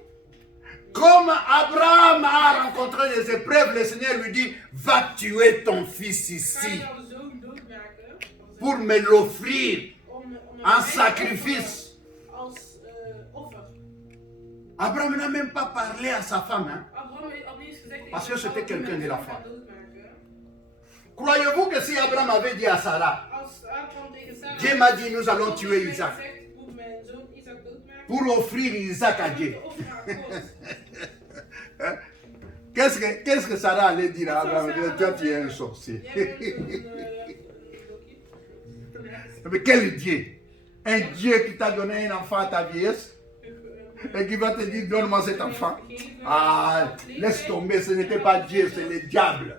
Comme Abraham a rencontré des épreuves, le Seigneur lui dit, va tuer ton fils Ga je ici jouw zoon doodmaken pour me l'offrir om en een sacrifice. als offer. Abraham n'a même pas parlé à sa femme. Hein. Abraham had niet eens gezegd Parce que c'était quelqu'un de la foi. doodmaken. Croyez-vous que si Abraham avait dit à Sarah, Als Abraham tegen Sarah Dieu m'a dit, nous allons tuer Isaac gezegd, ik moet mijn zoon Isaac doodmaken. pour offrir Isaac à Dieu. De offer aan God. Qu'est-ce que Sarah allait dire à Abraham? Toi, tu es un sorcier. Jij bent een lokkie. Mais quel Dieu? Un Dieu qui t'a donné un enfant à ta vieillesse et qui va te dire, donne-moi cet enfant. Ah, laisse tomber, ce n'était pas Dieu, c'est le diable.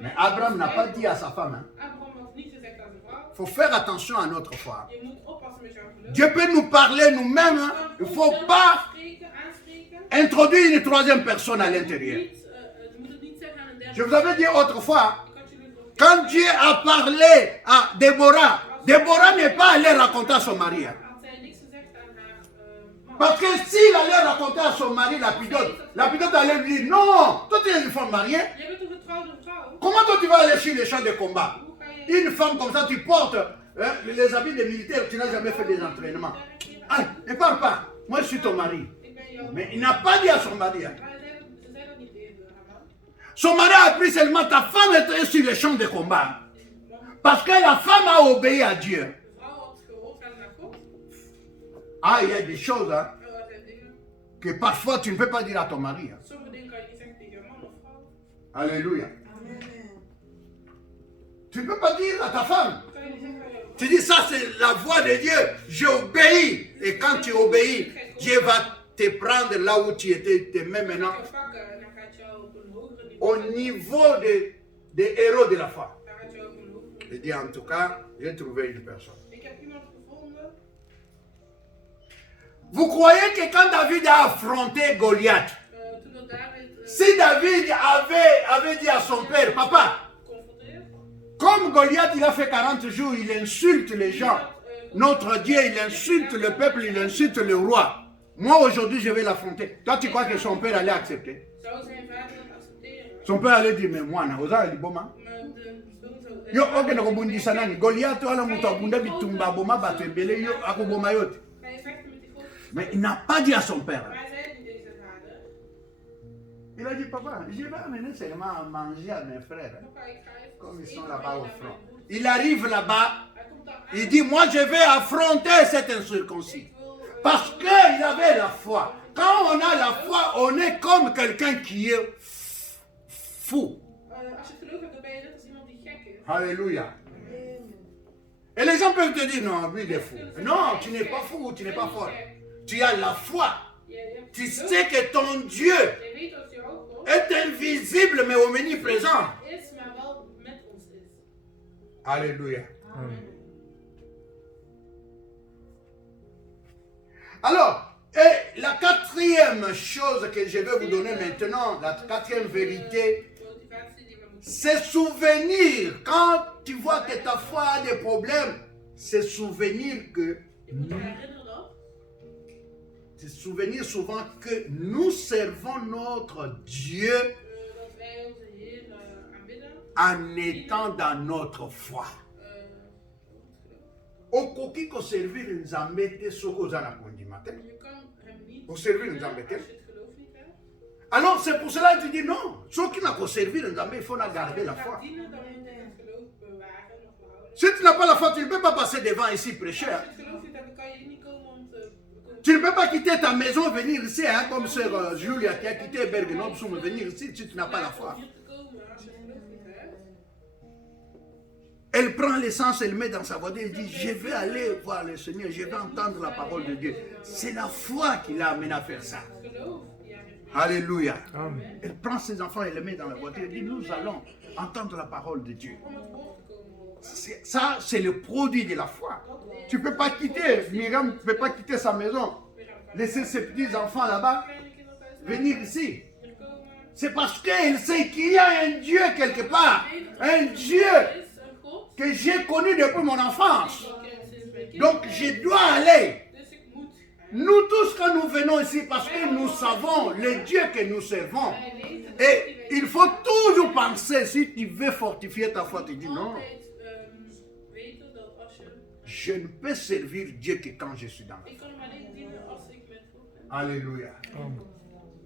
Mais Abraham n'a pas dit à sa femme. Hein. Abraham had niet gezegd aan zijn vrouw. Il faut faire attention à notre foi. Je moet oppassen met jouw geloof. Dieu peut nous parler nous-mêmes. Hein. Il ne faut pas Aanspreken. introduire une troisième personne à l'intérieur. Je moet het niet zeggen aan een derde. Je vous avais dit autrefois, Ik had jullie nog quand Dieu a parlé à Déborah, Déborah n'est pas allée raconter à son mari. Hein. had zij niks gezegd aan haar man. Parce que s'il allait raconter à son mari lapidote allait lui dire, non, toi tu es une femme mariée. Jij bent een getrouwde vrouw. Comment toi tu vas aller sur les champs de combat? Hoe ga je... Une femme comme ça, tu portes les habits des militaires, tu n'as jamais fait des entraînements. Ah, ne parle pas. Moi je suis ton mari. Ik ben jouw... Mais il n'a pas dit à son mari. Hein. Maar ze zei dat niet eerder, Haman. Son mari a appris seulement ta femme est sur les champs de combat. Parce que la femme a obéi à Dieu. De vrouw had gehoorzaamd naar God. Ah, il y a des choses hein, Er zijn dingen... que parfois tu ne peux pas dire à ton mari. Hein. Sommige dingen kan je niet zeggen tegen je man of vrouw. Alléluia. Tu ne peux pas dire à ta femme. Dat kan je niet zeggen aan je Tu dis ça c'est la voix de Dieu. J'obéis. Et quand tu obéis, Dieu va te prendre là où tu étais, te met maintenant je pakken en dan gaat jou op een hogere au niveau zetten. niveau des héros de la foi. Dan gaat jou op een hogere Je dis en tout cas, j'ai trouvé une personne. Ik heb iemand gevonden. Vous croyez que quand David a affronté Goliath, Toen dat David si David avait dit à son père, papa, confronteerde. comme Goliath il a fait 40 jours, il insulte les gens. Notre Dieu, il insulte le peuple, il insulte le roi. Moi aujourd'hui, je vais l'affronter. Toi, tu crois que son père allait accepter? Zou zijn vader dat accepteren? Son père allait dire, mais moi, Naoza, il est bon, hein? Maar de zoon zou... Yo oke na kobundisa nani Goliath wala mutu abunda bitumba boma bato ebele yo akoboma yote. Ga je vechten met die God? Mais il n'a pas dit à son père. Maar hij zei het niet tegen zijn vader. Il a dit papa, je vais amener seulement à manger à mes frères. Hein, Papa, ik ga even comme ils eten sont brengen là-bas au naar front. mijn broers. Il arrive là-bas, Hij komt daar aan. il dit moi je vais affronter cet incirconcis. Ik wil... Parce qu'il avait la foi. Quand on a la foi, on est comme quelqu'un qui est fou. Als je het geloof hebt, dan ben je net als iemand die gek is. Alléluia. Et les gens peuvent te dire non, lui il est fou. Non, tu n'es pas fou, tu n'es pas fort. Tu as la foi. Tu sais que ton Dieu Je weet dat jouw God est invisible mais omniprésent. is, maar wel met ons is. Alléluia. Amen. Alors, et la quatrième chose que je vais vous donner maintenant, la quatrième vérité, Motivatie die we moeten... c'est souvenir. Quand tu vois que ta foi a des problèmes, c'est souvenir que Je moet je herinneren dat... c'est souvenir souvent que nous servons notre Dieu Dat wij onze Heer aanbidden. en étant dans notre foi. Okoki ko servir nzambe te soko za na kondima te. Je kan hem niet Au servir dienen nzambe als te. je het geloof niet hebt. Alors c'est pour cela que tu dis non. Soki na ko servir nzambe, il faut na garder la Als je foi. gaat dienen, dan moet je het geloof bewaren of behouden. Si tu n'as pas la foi, tu ne peux pas passer devant ici prêcher. Als Hein. je het geloof niet hebt, dan kan je hier niet komen om te... Tu ne peux pas quitter ta maison, venir ici, hein, comme sœur Julia qui a quitté Bergen-Op pour venir ici si tu n'as pas la foi. Om hier te komen als je het geloof niet hebt. Elle prend l'essence, elle met dans sa voiture, elle dit, je vais aller voir le Seigneur, je vais entendre la parole de Dieu. C'est la foi qui l'a amené à faire ça. Het geloof die hij heeft. Alléluia. Amen. Elle prend ses enfants, elle les met dans la voiture, elle dit, nous allons entendre la parole de Dieu. Om het woord te komen horen. Ça, c'est le produit de la foi. Tu ne peux pas quitter, Myriam ne peut pas quitter sa maison, laisser ses petits enfants là-bas, Kleine kinderen thuis venir ici. hier komen. C'est parce qu'elle sait qu'il y a un Dieu quelque part, un Dieu Er is een God que j'ai connu depuis mon enfance. die ik ken sinds mijn kind. Donc je dois aller. Dus ik moet gaan. Nous tous quand nous venons ici, parce que nous savons le Dieu que nous servons. Wij weten dat Et il faut toujours penser, si tu veux fortifier ta foi, tu dis non, altijd weten dat als je... je ne peux servir Dieu que quand je suis dans la foi. Ik kan hem alleen dienen als ik met God ben. Alléluia. Amen.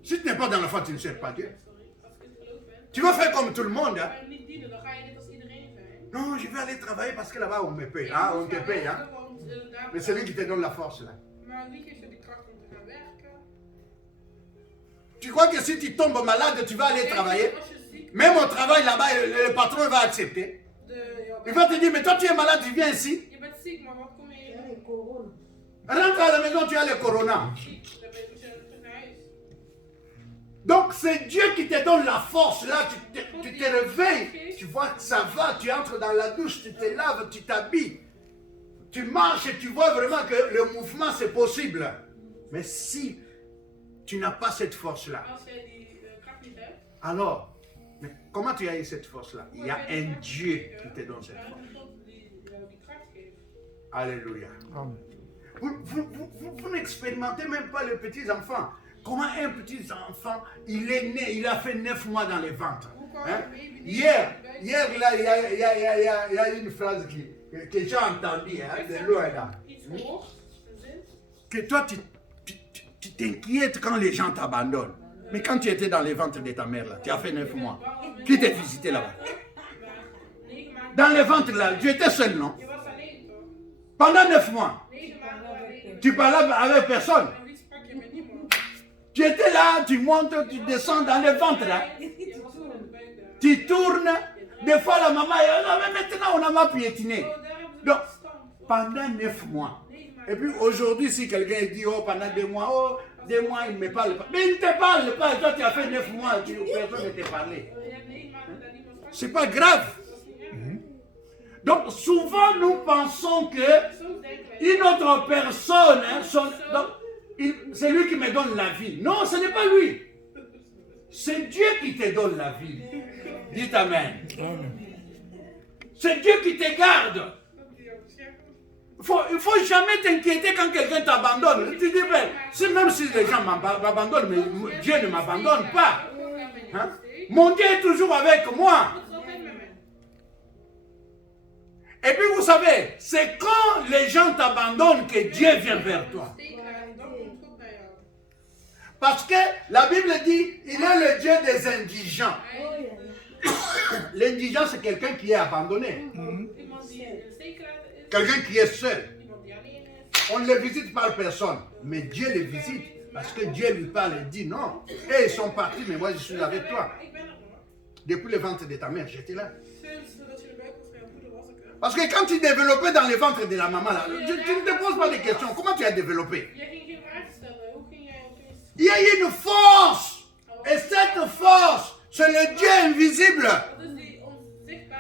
Si tu n'es pas dans la foi, tu ne sers pas Dieu. Sorry, als ik het geloof ben. Tu vas faire comme tout le monde. Hein? Ga je niet dienen, dan ga je net als iedereen zijn. Non, je vais aller travailler parce que là-bas on me paye. Ah, on te paye. Hein? Want, daar Mais c'est lui qui te donne la force là. maar wie geeft je de kracht om te gaan werken? Tu crois que si tu tombes malade, tu vas aller travailler? Als je ziek Même au travail là-bas, le patron va accepter. Il va te dire, mais toi tu es malade, tu viens ici. Je bent ziek, maar wat kom je hier? Rentre à la maison, tu as le corona. Ziek, dan moet je terug naar huis. Donc c'est Dieu qui te donne la force. Là, tu te réveilles, tu vois que ça va, tu entres dans la douche, tu te laves, tu t'habilles. Tu marches et tu vois vraiment que le mouvement c'est possible. Mais si tu n'as pas cette force-là, Als jij die kracht niet hebt, alors, mais comment tu as eu cette force-là? Il y a un Dieu qui te donne cette dan force. is het God die jou die kracht geeft. Alléluia. Amen. Vous n'expérimentez même pas les petits enfants. Comment un petit enfant, il est né, il a fait 9 mois dans le ventre. Hein? Hier là, il y a une phrase que j'ai entendue de loin là. Que toi, tu t'inquiètes quand les gens t'abandonnent. Mais quand tu étais dans le ventre de ta mère là, tu as fait 9 mois. Qui t'a visité là-bas? Dans le ventre là, tu étais seul, non? Pendant 9 mois. Tu parlais avec personne. Tu étais là, tu montes, tu descends dans le ventre là. Tu tournes. Des fois la maman, mais maintenant on a mal piétiné. Donc, pendant 9 mois. Et puis aujourd'hui, si quelqu'un dit, oh, pendant 2 mois, oh, 2 mois, il ne me parle pas. Mais il ne te parle pas. Toi, tu as fait 9 mois, personne ne t'a parlé. C'est pas grave. Donc, souvent, nous pensons que une autre personne, c'est lui qui me donne la vie. Non, ce n'est pas lui. C'est Dieu qui te donne la vie. Dites Amen. C'est Dieu qui te garde. Il ne faut jamais t'inquiéter quand quelqu'un t'abandonne. Tu dis, même si les gens m'abandonnent, mais Dieu ne m'abandonne pas. Hein? Mon Dieu est toujours avec moi. Et puis vous savez, c'est quand les gens t'abandonnent que Dieu vient vers toi. Parce que la Bible dit, il est le Dieu des indigents. L'indigent, c'est quelqu'un qui est abandonné. Quelqu'un qui est seul. On ne le visite par personne, mais Dieu le visite. Parce que Dieu lui parle et dit non. Et ils sont partis, mais moi je suis avec toi. Depuis le ventre de ta mère, j'étais là. Parce que quand tu développais dans le ventre de la maman, là, tu ne te poses pas de questions. Comment tu as développé? Il y a une force. Et cette force, c'est le Dieu invisible.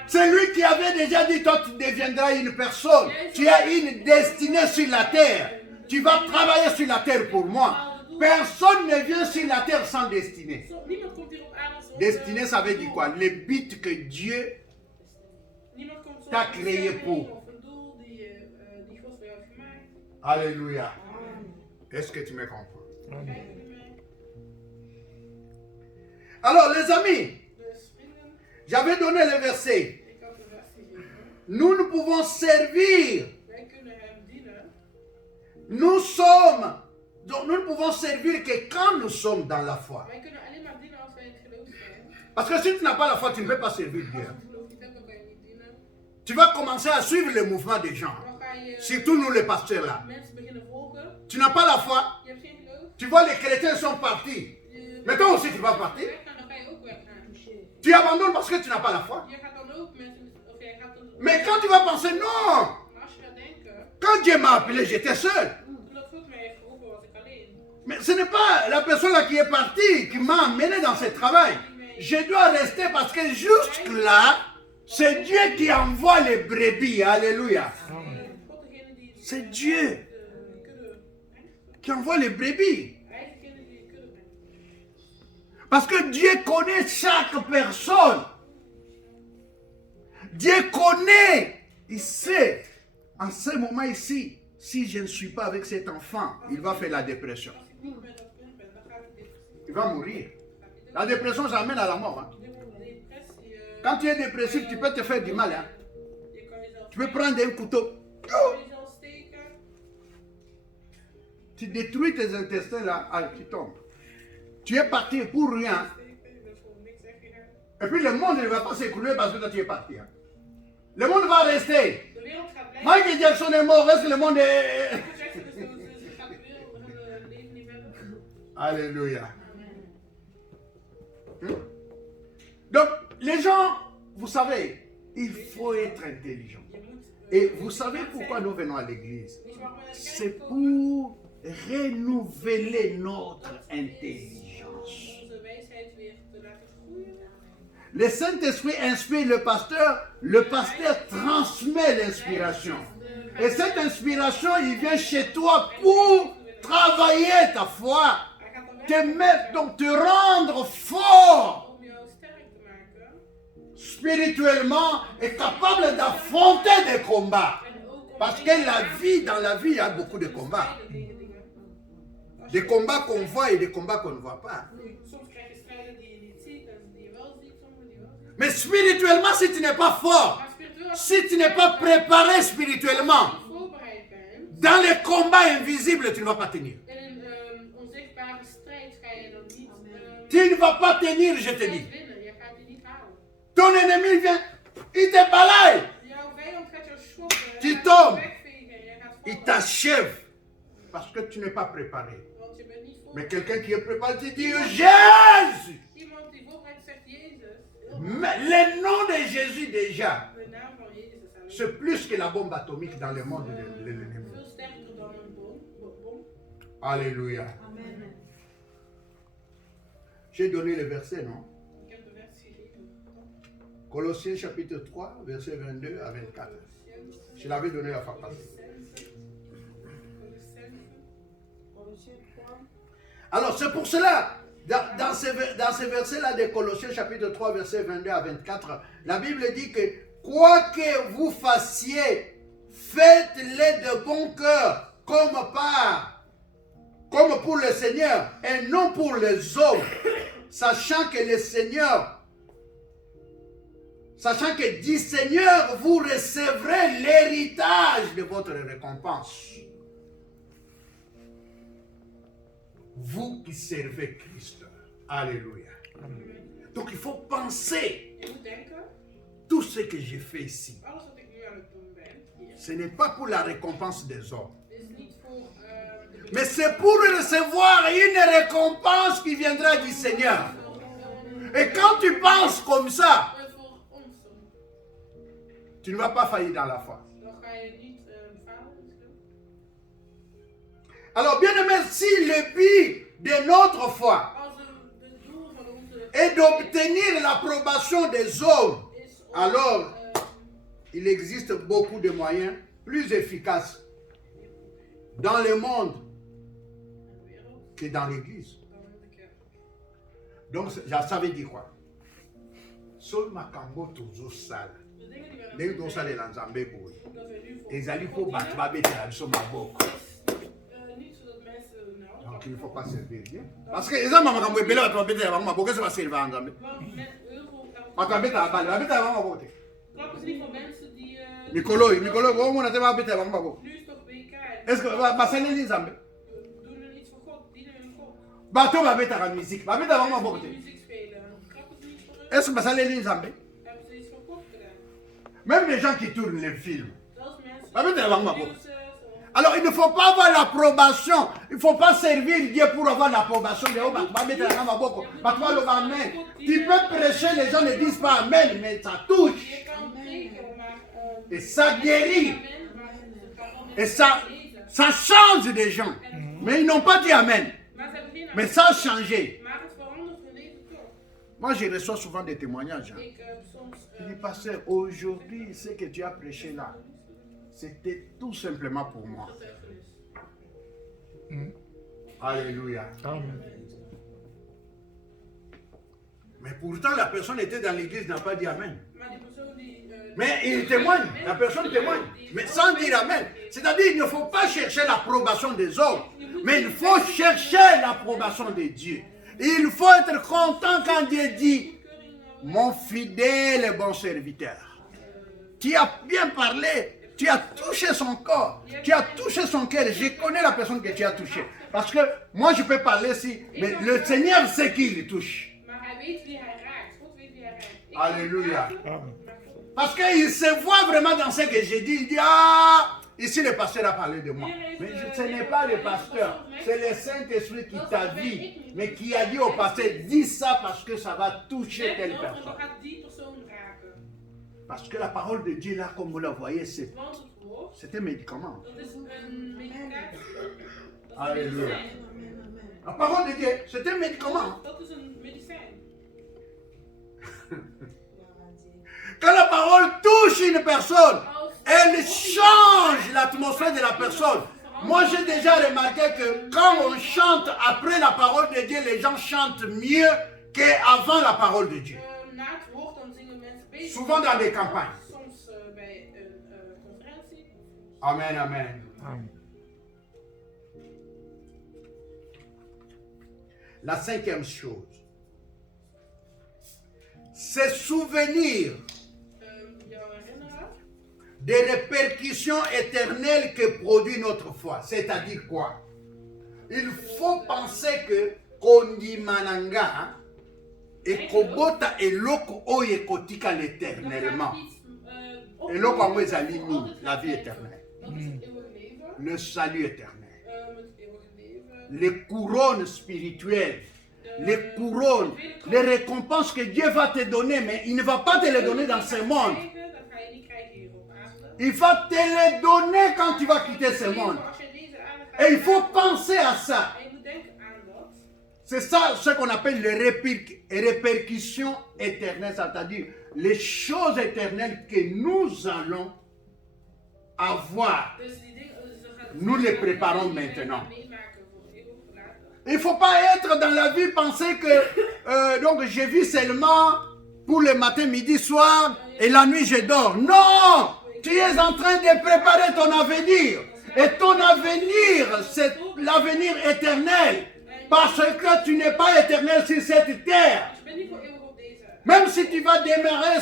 C'est lui qui avait déjà dit, toi tu deviendras une personne. Tu as une destinée sur la terre. Tu vas travailler sur la terre pour moi. Personne ne vient sur la terre sans destinée. Destinée, ça veut dire quoi? Le but que Dieu t'a créé pour. Alléluia. Est-ce que tu me comprends? Alors les amis, j'avais donné le verset. Nous ne pouvons servir. Nous sommes. Donc nous ne pouvons servir que quand nous sommes dans la foi. Parce que si tu n'as pas la foi, tu ne peux pas servir Dieu. Tu vas commencer à suivre le mouvement des gens. Surtout nous les pasteurs là. Tu n'as pas la foi. Tu vois les chrétiens sont partis. Mais toi aussi tu vas partir. Tu abandonnes parce que tu n'as pas la foi. Mais quand tu vas penser non. Quand Dieu m'a appelé, j'étais seul. Mais ce n'est pas la personne là qui est partie qui m'a amené dans ce travail. Je dois rester parce que jusque là, c'est Dieu qui envoie les brebis. Alléluia. C'est Dieu qui envoie les brebis. Parce que Dieu connaît chaque personne. Dieu connaît. Il sait. En ce moment ici, si je ne suis pas avec cet enfant, il va faire la dépression. Il va mourir. La dépression, ça amène à la mort. Hein. Quand tu es dépressif, tu peux te faire du mal. Hein. Tu peux prendre un couteau. Tu détruis tes intestins là, tu tombes. Tu es parti pour rien. Et puis le monde ne va pas s'écrouler parce que toi tu es parti. Hein. Le monde va rester. Michael Jackson est mort, est-ce que le monde est... Alléluia. Donc, les gens, vous savez, il faut être intelligent. Et vous savez pourquoi nous venons à l'église? C'est pour renouveler notre intelligence. Le Saint-Esprit inspire le pasteur transmet l'inspiration. Et cette inspiration, il vient chez toi pour travailler ta foi, te mettre, donc te rendre fort spirituellement et capable d'affronter des combats. Parce que dans la vie, il y a beaucoup de combats. Des combats qu'on voit et des combats qu'on ne voit pas. Mais spirituellement, si tu n'es pas fort, si tu n'es pas préparé spirituellement, dans les combats invisibles, tu ne vas pas tenir. Tu ne vas pas tenir, je te dis. Ton ennemi vient, il te balaye. Tu tombes. Il t'achève parce que tu n'es pas préparé. Mais quelqu'un qui est préparé, tu dis Jésus. Mais le nom de Jésus déjà, c'est plus que la bombe atomique dans le monde de l'ennemi. Alléluia. J'ai donné le verset, non? Colossiens chapitre 3, verset 22 à 24. Je l'avais donné la fois passée. Alors c'est pour cela, dans ces versets-là de Colossiens chapitre 3, verset 22 à 24, la Bible dit que quoi que vous fassiez, faites-le de bon cœur, comme pour le Seigneur et non pour les hommes, sachant que du Seigneur, vous recevrez l'héritage de votre récompense. Vous qui servez Christ. Alléluia. Donc il faut penser tout ce que j'ai fait ici. Ce n'est pas pour la récompense des hommes. Mais c'est pour recevoir une récompense qui viendra du Seigneur. Et quand tu penses comme ça, tu ne vas pas faillir dans la foi. Alors, bien aimé, si le but de notre foi est d'obtenir l'approbation des hommes, alors il existe beaucoup de moyens plus efficaces dans le monde que dans l'église. Donc, ça veut dire quoi? Sol makambo toujours sale. Les deux salles dans Zambé pour les alliés pour battre ma bête à son maboko. Donc il ne faut pas servir Dieu. Parce que les hommes m'ont dit que la bête à ma boko, c'est pas servir en Zambé. Ma bête à balle, la bête à ma boko. Nicolo, on a ma bête à ma boko. Est-ce que va s'aller les Zambé? Bateau ma bête à la musique, ma bête à ma boko. Est-ce que va s'aller les Zambé? Même les gens qui tournent les films. Alors, il ne faut pas avoir l'approbation. Il ne faut pas servir Dieu pour avoir l'approbation. Tu peux prêcher, les gens ne disent pas Amen, mais ça touche. Et ça guérit. Et ça change des gens. Mais ils n'ont pas dit Amen. Mais ça a changé. Moi, je reçois souvent des témoignages. Il dit, pasteur, aujourd'hui, ce que tu as prêché là, c'était tout simplement pour moi. Alléluia. Amen. Mais pourtant, la personne était dans l'église, n'a pas dit Amen. Mais il témoigne, la personne témoigne, mais sans dire Amen. C'est-à-dire, il ne faut pas chercher l'approbation des hommes, mais il faut chercher l'approbation de Dieu. Il faut être content quand Dieu dit, mon fidèle et bon serviteur, tu as bien parlé, tu as touché son corps, tu as touché son cœur. Je connais la personne que tu as touchée. Parce que moi je peux parler ici, mais le Seigneur sait qui il touche. Alléluia. Parce qu'il se voit vraiment dans ce que j'ai dit. Il dit, ah, ici le pasteur a parlé de moi. Mais ce n'est pas le pasteur, c'est le Saint-Esprit qui t'a dit, mais qui a dit au pasteur, dis ça parce que ça va toucher telle personne. Parce que la parole de Dieu là, comme vous la voyez, c'est un médicament. Alléluia. La parole de Dieu, c'est un médicament. Quand la parole touche une personne, elle change l'atmosphère de la personne. Moi, j'ai déjà remarqué que quand on chante après la parole de Dieu, les gens chantent mieux qu'avant la parole de Dieu. Souvent dans des campagnes. Amen, amen. Amen. La cinquième chose, c'est souvenir Jou herinneren des répercussions éternelles que produit notre foi. C'est-à-dire quoi? Il faut penser que kondimananga ekobota eloko oyo ekotika l'éternellement. Eloko yango ezali nini? La vie éternelle, Dat is het eeuwige leven. le salut éternel, Het eeuwige leven. les couronnes spirituelles, les couronnes, les récompenses que Dieu va te donner, mais il ne va pas te les donner dans ce monde. Dat ga je niet krijgen hier op aarde. Il va te les donner quand tu vas quitter ce monde. Als je deze aarde gaat Et il faut penser à ça. en je moet denken aan dat. C'est ça ce qu'on appelle les répercussions éternelles, c'est-à-dire les choses éternelles que nous allons avoir. Dus die dingen, Nous les préparons maintenant. meemaken voor eeuwig later. Il ne faut pas être dans la vie penser que donc je vis seulement pour le matin, midi, soir et la nuit je dors. Non! Tu es en train de préparer ton avenir. Et ton avenir, c'est l'avenir éternel. Parce que tu n'es pas éternel sur cette terre. Je ben niet voor eeuwig op deze. Même si tu vas démarrer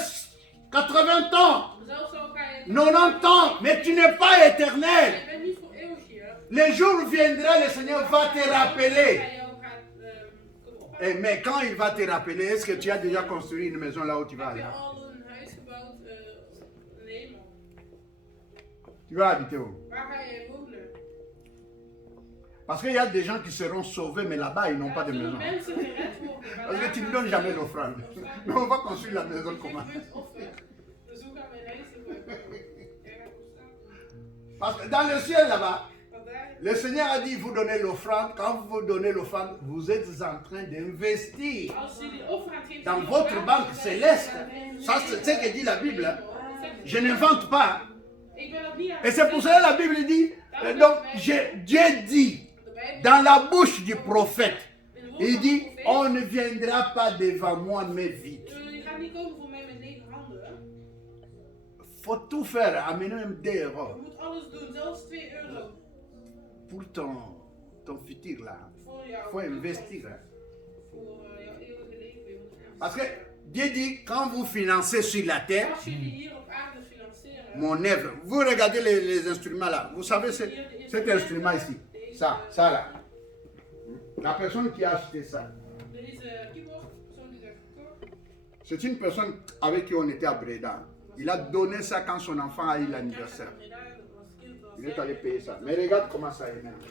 80 ans, Zelfs zo ga je. 90 ans, mais tu n'es pas éternel. Je bent niet voor eeuwig hier. Le jour viendra, le Seigneur va te rappeler. Hij jou gaat komen ophalen. Eh, mais quand il va te rappeler, est-ce que tu as déjà construit une maison là où tu vas Heb je aller? al een huis gebouwd? Nee man. Tu vas habiter où? Waar ga je wonen? Parce qu'il y a des gens qui seront sauvés, mais là-bas, ils n'ont pas de Zullen maison. mensen gered worden? Maar Parce que daar tu ne gaan donnes ze jamais niet. l'offrande. Mais on va construire la maison Ik comment? geef het offer. Dus hoe gaan mijn huis erbij? Parce que dans le ciel là-bas, Want daar le Seigneur a dit, vous donnez l'offrande. Quand vous donnez l'offrande, vous êtes en train d'investir als jullie offer aan het geven dans zijn, votre dan banque gaan céleste. jullie- Ça, c'est ce que dit la Bible. Hein. Zeg- Je n'invente pas. Ik ben ook niet aan Et het c'est pour cela que la Bible dit, donc Dieu dit, de Bijbel. dans la bouche du prophète, In de woord il van dit, de profeet, on ne viendra pas devant moi mais vite. Je gaat niet komen voor mij met lege handen. Faut tout faire, amener même 2 Je euros moet alles doen, zelfs 2 euro. pour ton futur là. Voor jou. Faut investir. Hein. Voor jouw eeuwige leven. Je moet investeren. Parce que Dieu dit, quand vous financez sur la terre, Als jullie hier op aarde financieren. mon œuvre, vous regardez les instruments là, vous savez cet instrument ici, ça là. La personne qui a acheté ça, Deze keyboard, persoon die dat gekocht. c'est une personne avec qui on était à Breda. Il a donné ça quand son enfant a eu l'anniversaire. Il est allé payer ça. Mais regarde comment ça est maintenant.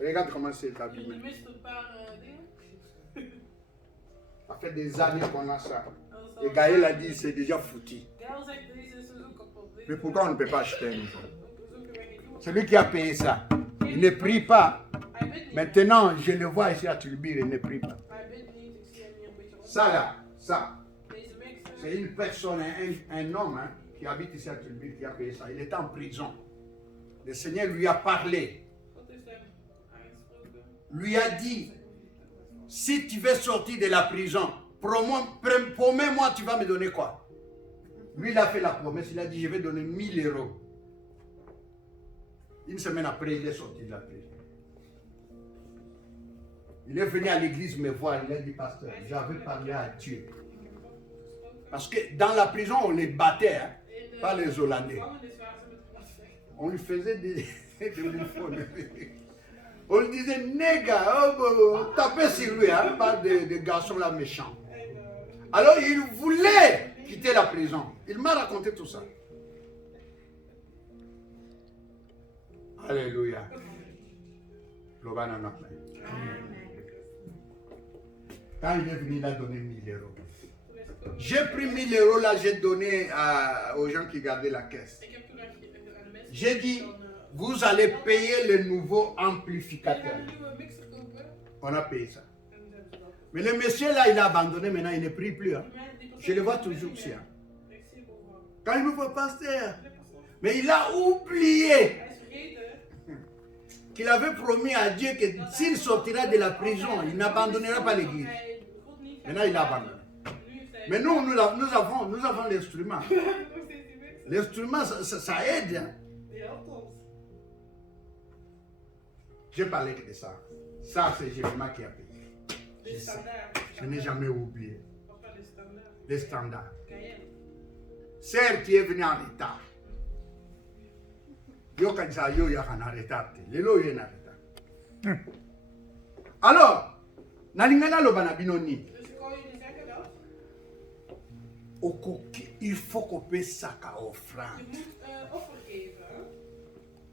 Regarde comment c'est Je abîmé. mist een paar dingen. Ça fait des années qu'on a ça. Dat is Et al- Gaël a dit, c'est déjà foutu. Gaël zegt deze is dus ook kapot. Deze Mais pourquoi on ne peut pas acheter un nouveau? zoeken wij geen nieuwe. Celui qui a payé ça, il ne prie pas. Hij bidt niet. Maintenant, je le vois ici à Tulbir, il ne prie pas. Hij bidt niet. Ik zie hem hier een beetje rond. Ça là, ça, Deze mixer. c'est une personne, un homme hein, qui habite ici à Tulbir qui a payé ça. Il était en prison. Le Seigneur lui a parlé, God heeft hem aangesproken. lui a dit, si tu veux sortir de la prison, promets-moi, tu vas me donner quoi? Lui, il a fait la promesse, il a dit, je vais donner 1000 euros. Une semaine après, il est sorti de la prison. Il est venu à l'église me voir, il a dit, pasteur, j'avais parlé à Dieu. Parce que dans la prison, on les battait, hein, In de pas les Hollandais. gevangenis waren ze met geweld vechten. On lui faisait des téléphones. On lui disait, néga, oh, tapez sur lui, hein, pas de garçons là méchants. Alors il voulait quitter la prison. Il m'a raconté tout ça. Alléluia. Quand il est venu, il a donné 1000 euros. J'ai pris 1000 euros là, j'ai donné aux gens qui gardaient la caisse. Ik heb toen aan de mensen J'ai dit, van, vous allez payer le nouveau jullie gaan amplificateur. een nieuwe mixer kopen. On a payé ça. En toen hebben ze dat. Mais le monsieur là, il a abandonné maintenant, il ne prie plus. Hein. Die persoon Je le vois is toujours niet ici. meer. Hein. Ik zie hem overal. Quand il me voit pasteur, De persoon. mais il a oublié Hij is vergeten. qu'il avait promis à Dieu que s'il sortira de la prison, il n'abandonnera pas l'église. Maintenant, il a abandonné. Mais nous, nous avons l'instrument. L'instrument, ça aide. Hein. Die helpt ons. J'ai parlé que de ça. Ça, c'est Jérémie qui a payé. Les standaards. Je n'ai jamais oublié. Papa, les standaards. Les standards. Gaël. Serre qui est venue en retard. Yo kanisa yo ya en retard. Lelo yo en retard. Alors, nalingana lo bana binoni. Dus ik hoor jullie zeggen dat Il faut qu'on puisse ça qu'à offrande. je moet offer geven.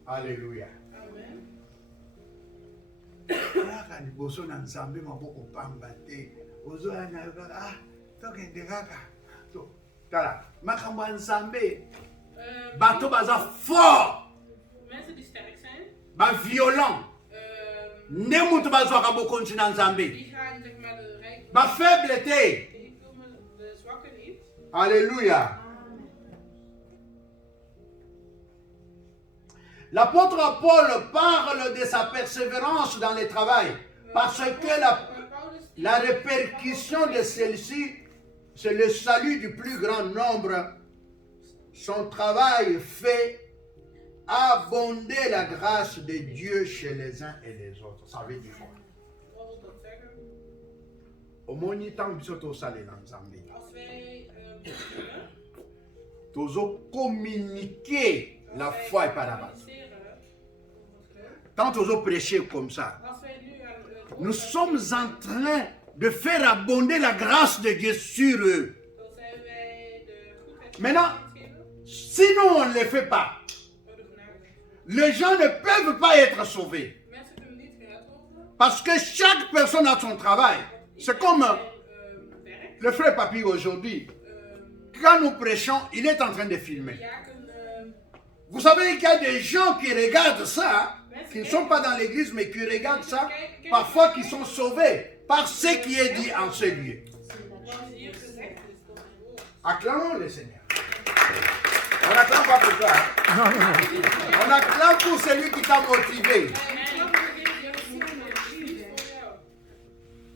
Alléluia. Amen. Kaka liboso na nzambe maboko pamba te. Ozo ya na ah tokende kaka. So, tala, makambo ya nzambe. Bato baza fort. Mensen die sterk zijn, Ba violent. Ne mutu bazwaka bokonzi na nzambe. die gaan zeg maar de rijke, Ba faible te. die komen de zwakken niet. Alléluia. L'apôtre Paul parle de sa persévérance dans le travail parce que la répercussion de celle-ci, c'est le salut du plus grand nombre. Son travail fait abonder la grâce de Dieu chez les uns et les autres. Ça veut dire quoi? Wat wil dat zeggen? Omoni tant biso to sale na nzambe. Als wij Tozo communiquer la foi et par la base. communiceren over het geloof, Quand tozo prêcher comme ça, als wij nu aan het nous sommes en train de faire abonder la grâce de Dieu sur eux. dan zijn wij de goedheid van Maintenant, God geven. sinon on ne le fait pas, Door de genade. les gens ne peuvent pas être sauvés. Mensen kunnen niet gered worden. Parce que chaque personne a son travail. C'est comme Werk. le frère Papi aujourd'hui. Quand nous prêchons, il est en train de filmer. Diaken, Vous savez qu'il y a des gens qui regardent ça, qui ne sont pas dans l'église, mais qui regardent ça, parfois qui sont sauvés par ce qui est dit en ce lieu. wat hier gezegd is door mijn woord. Acclamons le Seigneur. On n'acclame pas pour toi. Hein? On acclame pour celui qui t'a motivé.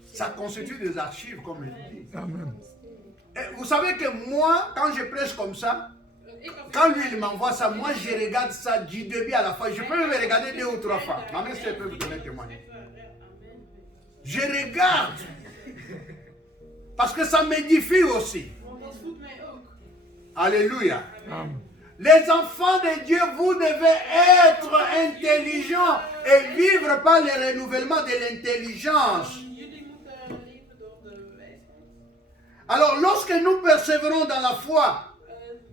Ça constitue des archives, comme il dit. Amen. Et vous savez que moi, quand je prêche comme ça, quand lui il m'envoie ça, moi je regarde ça du début à la fin. Je peux même regarder 2 ou 3 fois. Ma mère, elle peut vous donner témoignage. Je regarde. Parce que ça m'édifie aussi. Alléluia. Amen. Les enfants de Dieu, vous devez être intelligents et vivre par le renouvellement de l'intelligence. Jullie moeten leven door de wijsheid. Alors, lorsque nous persévérons dans la foi,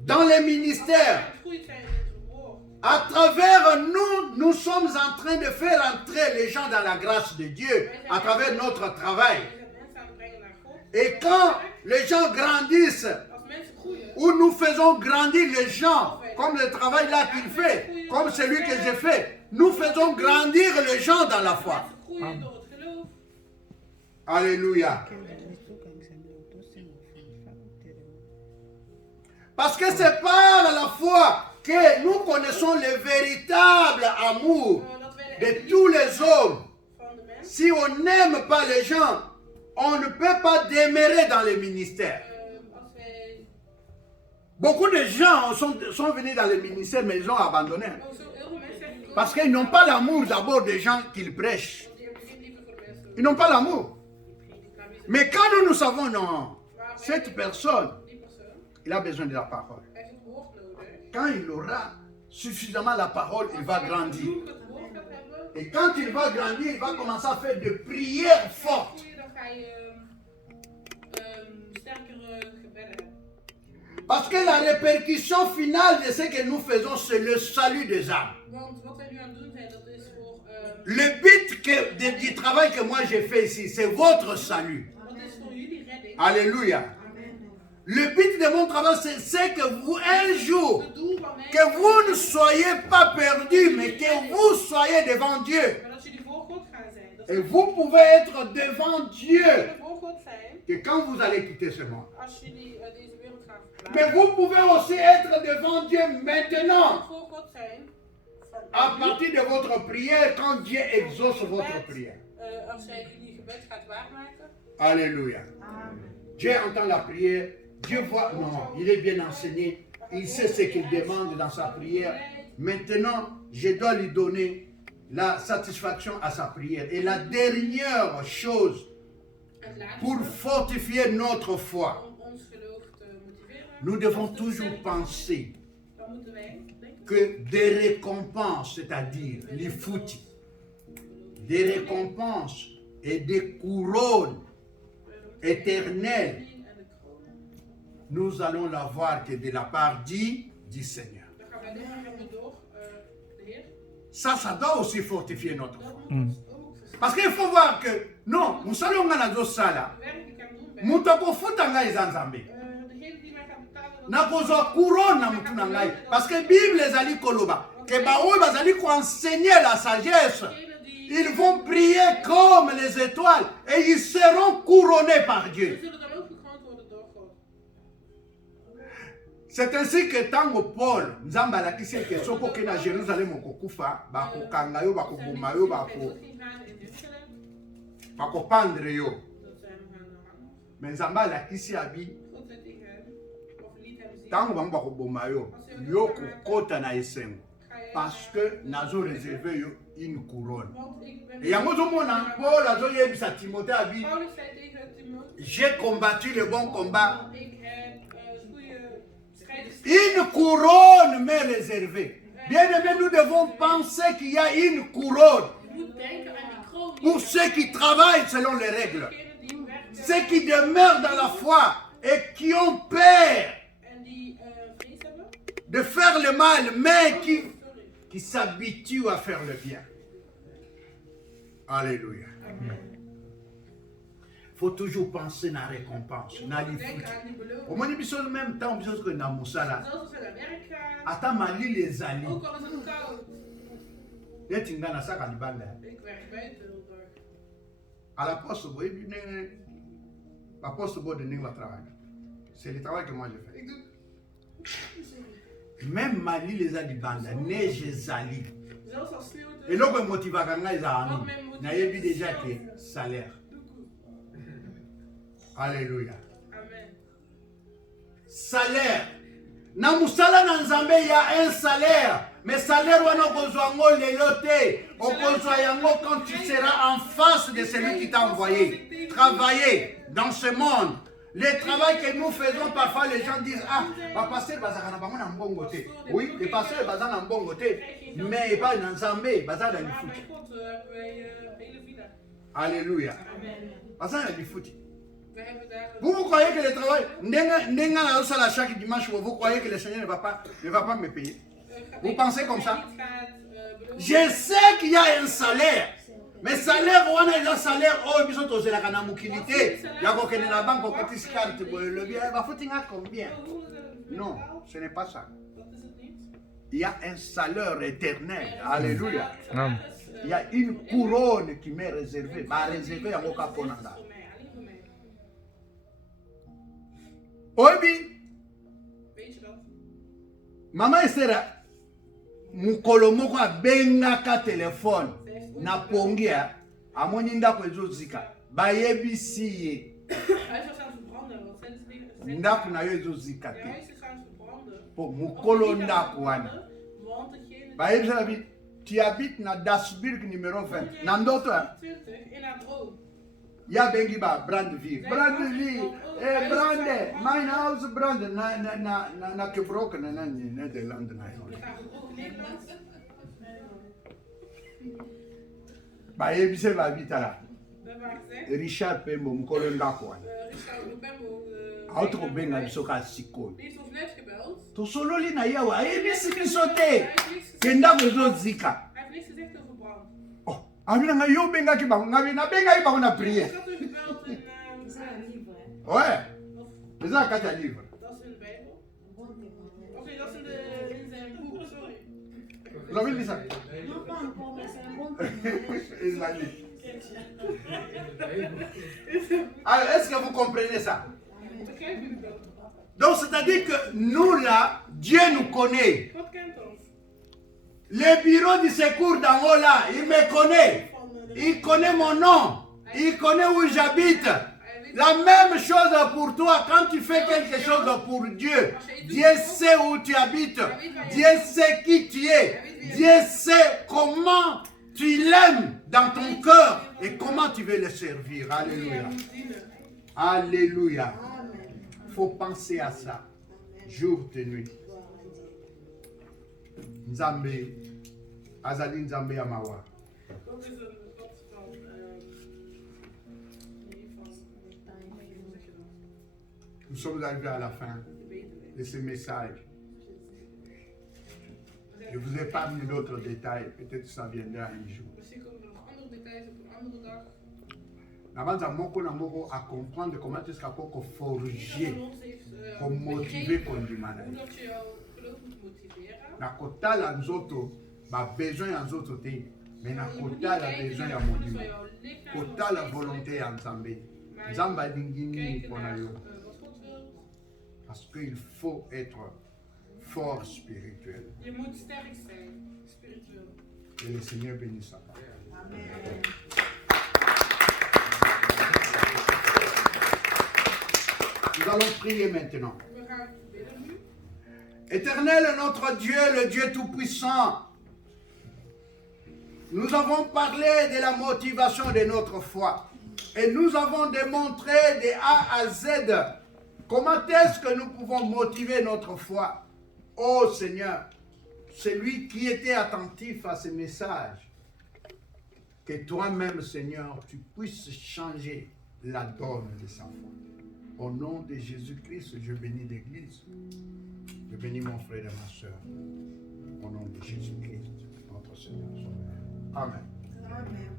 dans les ministères, Groeit zijn in het woord. à travers nous, nous sommes en train de faire entrer les gens dans la grâce de Dieu, à travers notre travail. Wij zijn mensen aan het brengen naar God. Et quand les gens grandissent, Als mensen groeien, où nous faisons grandir les gens, comme le travail là qu'il fait, comme celui que j'ai fait, nous faisons grandir les gens dans la foi. mensen groeien door het geloof. Alléluia. Parce que c'est par la foi que nous connaissons le véritable amour Dat wij de de tous les hommes. van de mens. Si on n'aime pas les gens, on ne peut pas demeurer dans les ministères. Als wij. Beaucoup de gens sont venus dans les ministères, mais ils ont abandonné. Oh, zo heel veel mensen zijn gekomen. Parce qu'ils n'ont pas l'amour d'abord des gens qu'ils prêchent. Want die hebben geen liefde voor de mensen. Ils n'ont pas l'amour. Die gaan niet zo- Mais quand nous savons, non, Maar wij- cette personne, die persoon, il a besoin de la parole. hij heeft het woord nodig. Quand il aura suffisamment la parole, il va grandir. Genoeg het woord gaat hebben. Et quand il va grandir, il va commencer à faire des prières fortes. Groeien, dan ga je sterkere gebedden hebben. Parce que la répercussion finale de ce que nous faisons, c'est le salut des âmes. Want wat wij nu aan het doen zijn, dat is voor. Le but du travail que moi j'ai fait ici, c'est votre salut. Dat is voor jullie redding. Alléluia. Le but de mon travail, c'est que vous, un jour, Het doel van mij. que vous ne soyez pas perdus, mais que vous soyez devant Dieu. Maar dat jullie voor God gaan zijn. Dat Et vous pouvez être devant Dieu. jullie voor God zijn. Que quand vous allez quitter ce monde. Als jullie deze wereld gaan verlaten. Mais vous pouvez aussi être devant Dieu maintenant. Voor God zijn. À partir de votre prière, quand Dieu exauce votre prière. Als hij jullie gebed gaat waarmaken. Alléluia. Dieu entend la prière. Dieu voit, non, il est bien enseigné. Il sait ce qu'il demande dans sa prière. Maintenant, je dois lui donner la satisfaction à sa prière. Et la dernière chose Het laatste, pour fortifier notre foi, om ons geloof te motiveren, nous devons of te toujours sterken, penser dan moeten wij denken que des récompenses, c'est-à-dire les foutis, des récompenses et des couronnes éternelles, en de kronen. nous allons l'avoir que de la part du Seigneur. Dan gaan wij dit hebben door de Heer. Ça doit aussi fortifier notre foi. Dat moet ons ook versterken. Parce qu'il faut voir que, non, musala onga nazo sala, Het werk die ik aan het doen ben, mutu akofuta ngai eza nzambe. degene die mij gaat betalen, dat Nakozwa couronne na mutu na ngai. Parce que Bible ezali koloba, que baoyo bazali enseigner la sagesse, degene die... ils vont prier comme les étoiles et ils seront couronnés par We Dieu. zullen dan ook gekroond worden door God. C'est ainsi que tango Paul, nzambe alakisi eke soki okende na Jérusalem okokufa, bakokanga yo, bakoboma yo, bakopandre yo. Mais nzambe alakisi abi, tango bango bakoboma yo, yo kokota na esengo. Parce que nazo réservé yo une couronne. Et yango zomona Paul azoyebisa Timothée abi, Paulus zei tegen Timotheus, j'ai combattu le bon combat. ik heb goede strijd Une couronne m'est réservée. Bien aimé, nous devons penser qu'il y a une couronne Je moet denken aan die kroon. pour ceux qui travaillent selon les règles. Degenen die werken Ceux qui demeurent dans la foi et qui ont peur en die vrees hebben. de faire le mal, mais Sorry. qui s'habituent à faire le bien. Alléluia. Amen. Il faut toujours penser à la récompense. Na Denk lifuti. aan die beloning. Au moins, il en même temps, il que na musala. Zelfs als we naar werk gaan, Ata mali les ali. ook al is het koud. Yeti ngana saka libanda. Ik werk buiten de dag. À la poste, vous voyez, la poste, vous de va travailler. C'est le travail que moi je fais. Ik doe Même Mali les a dit banda, neige zali. zelfs als sneeuwt. Et là, je motive à gagner ça. N'a vu déjà que salaire. Alléluia. Amen. Salaire. Na musala na nzambe, il y a un salaire. Mais salaire, on a besoin de l'éloté. On a besoin yango quand tu seras en face de celui qui t'a envoyé. Travailler dans ce monde. Le travail que nous faisons, parfois les gens disent, ah, le pasteur bazaka na bango na mbongo te. Oui, le pasteur bazaka na mbongo te. Mais pas dans nzambe, bazaka na Maar lifuti. bij God hebben wij hele vida. Alléluia. Amen. Bazaka na lifuti. We hebben daar... Vous croyez que le travail, ndenga na osala chaque dimanche, vous croyez que le Seigneur ne va pas me payer? Vous pensez comme ça? Je sais qu'il y a un salaire. Mais salaire, on a un salaire, oh, ils sont aux élèves, il y a quelqu'un la banque, on peut carte, le bien, il va falloir combien? Non, ce n'est pas ça. Dat is het niet. Il y a un salaire éternel. Alléluia. Amen. Il y a une couronne qui m'est réservée. Ma réservée à Mokaponanga. Voor mij, alleen voor mij. Obi, Weet je dat? Mama Esther, mukolo moko abengaka telefone na pongia amoni ndako ezozika bayebisi ye Hij is aan het verbranden, want zijn is ndako na yo ezozika Ja, te hij is aan het verbranden. po mukolo ndako wana Want degene bayebisa babi tu habites na Dasburg numéro 20 na ndoto ya 20 in haar droom. ya bengi ba Brandeville Brande mijn house Brande na gebroken na Nederland na We gaan ook Nederland. bayebise babitala We hebben gezegd. Richard Pembo mukolo ndako wana Richard Lubembo. auti kobenga biso ka sikoyo Die heeft ons net gebeld. tosololi na yawe ayebisi biso te Hij heeft niks ke gezegd. ndako ezozika Hij heeft niks gezegd over brand. oh abina ngai yo obengaki bango ngai nabengaki bango na Ik priere had u gebeld in... oye of- eza na kati ya livre Dat is in de Bijbel. Of nee, dat is in zijn boek, sorry. lobelisa ezali alors est-ce que vous comprenez ça Begrijp je dat? donc c'est-à-dire que nous là Dieu nous connaît God kent ons. le bureau du secours d'en haut là il me connaît il connaît mon nom il connaît où j'habite. La même chose pour toi, quand tu fais quelque chose pour Dieu, Dieu sait où tu habites, Dieu sait qui tu es, Dieu sait comment tu l'aimes dans ton cœur et comment tu veux le servir. Alléluia. Alléluia. Il faut penser à ça, jour et nuit. Nzambe, Azali Nzambe Amawa. Dat is een pad van, Nous sommes arrivés à la fin de ce message. Je ne vous ai pas mis d'autres détails, peut-être que ça viendra un jour. Misschien komen er nog andere details op een andere dag. Nabanza moko na moko à comprendre comment est-ce qu'on peut forger, Ieder van ons heeft pour motiver begrepen pour Ndimana. hoe dat je jouw geloof moet motiveren. Na kotala nzoto, ba besoin ya nzoto te, mais na Je moet niet kotala kijken besoin naar ya de gevoelens modimo. van jouw lichaam, Kotala van volonté ya geestelijk, Nzambe. maar Nzamba alingi nini kijken mpona naar yo. wat God wil. Parce qu'il faut être fort spirituel. Je moet sterk zijn, spiritueel. Et le Seigneur bénisse sa parole. Amen. Nous allons prier maintenant. We gaan bidden nu. Éternel, notre Dieu, le Dieu Tout-Puissant, nous avons parlé de la motivation de notre foi. Et nous avons démontré de A à Z comment est-ce que nous pouvons motiver notre foi. Oh Seigneur, celui qui était attentif à ce message, que toi-même, Seigneur, tu puisses changer la donne de sa foi. Au nom de Jésus-Christ, je bénis l'Église. Je bénis mon frère et ma soeur. Au nom de Jésus-Christ, notre Seigneur. Amen. Amen.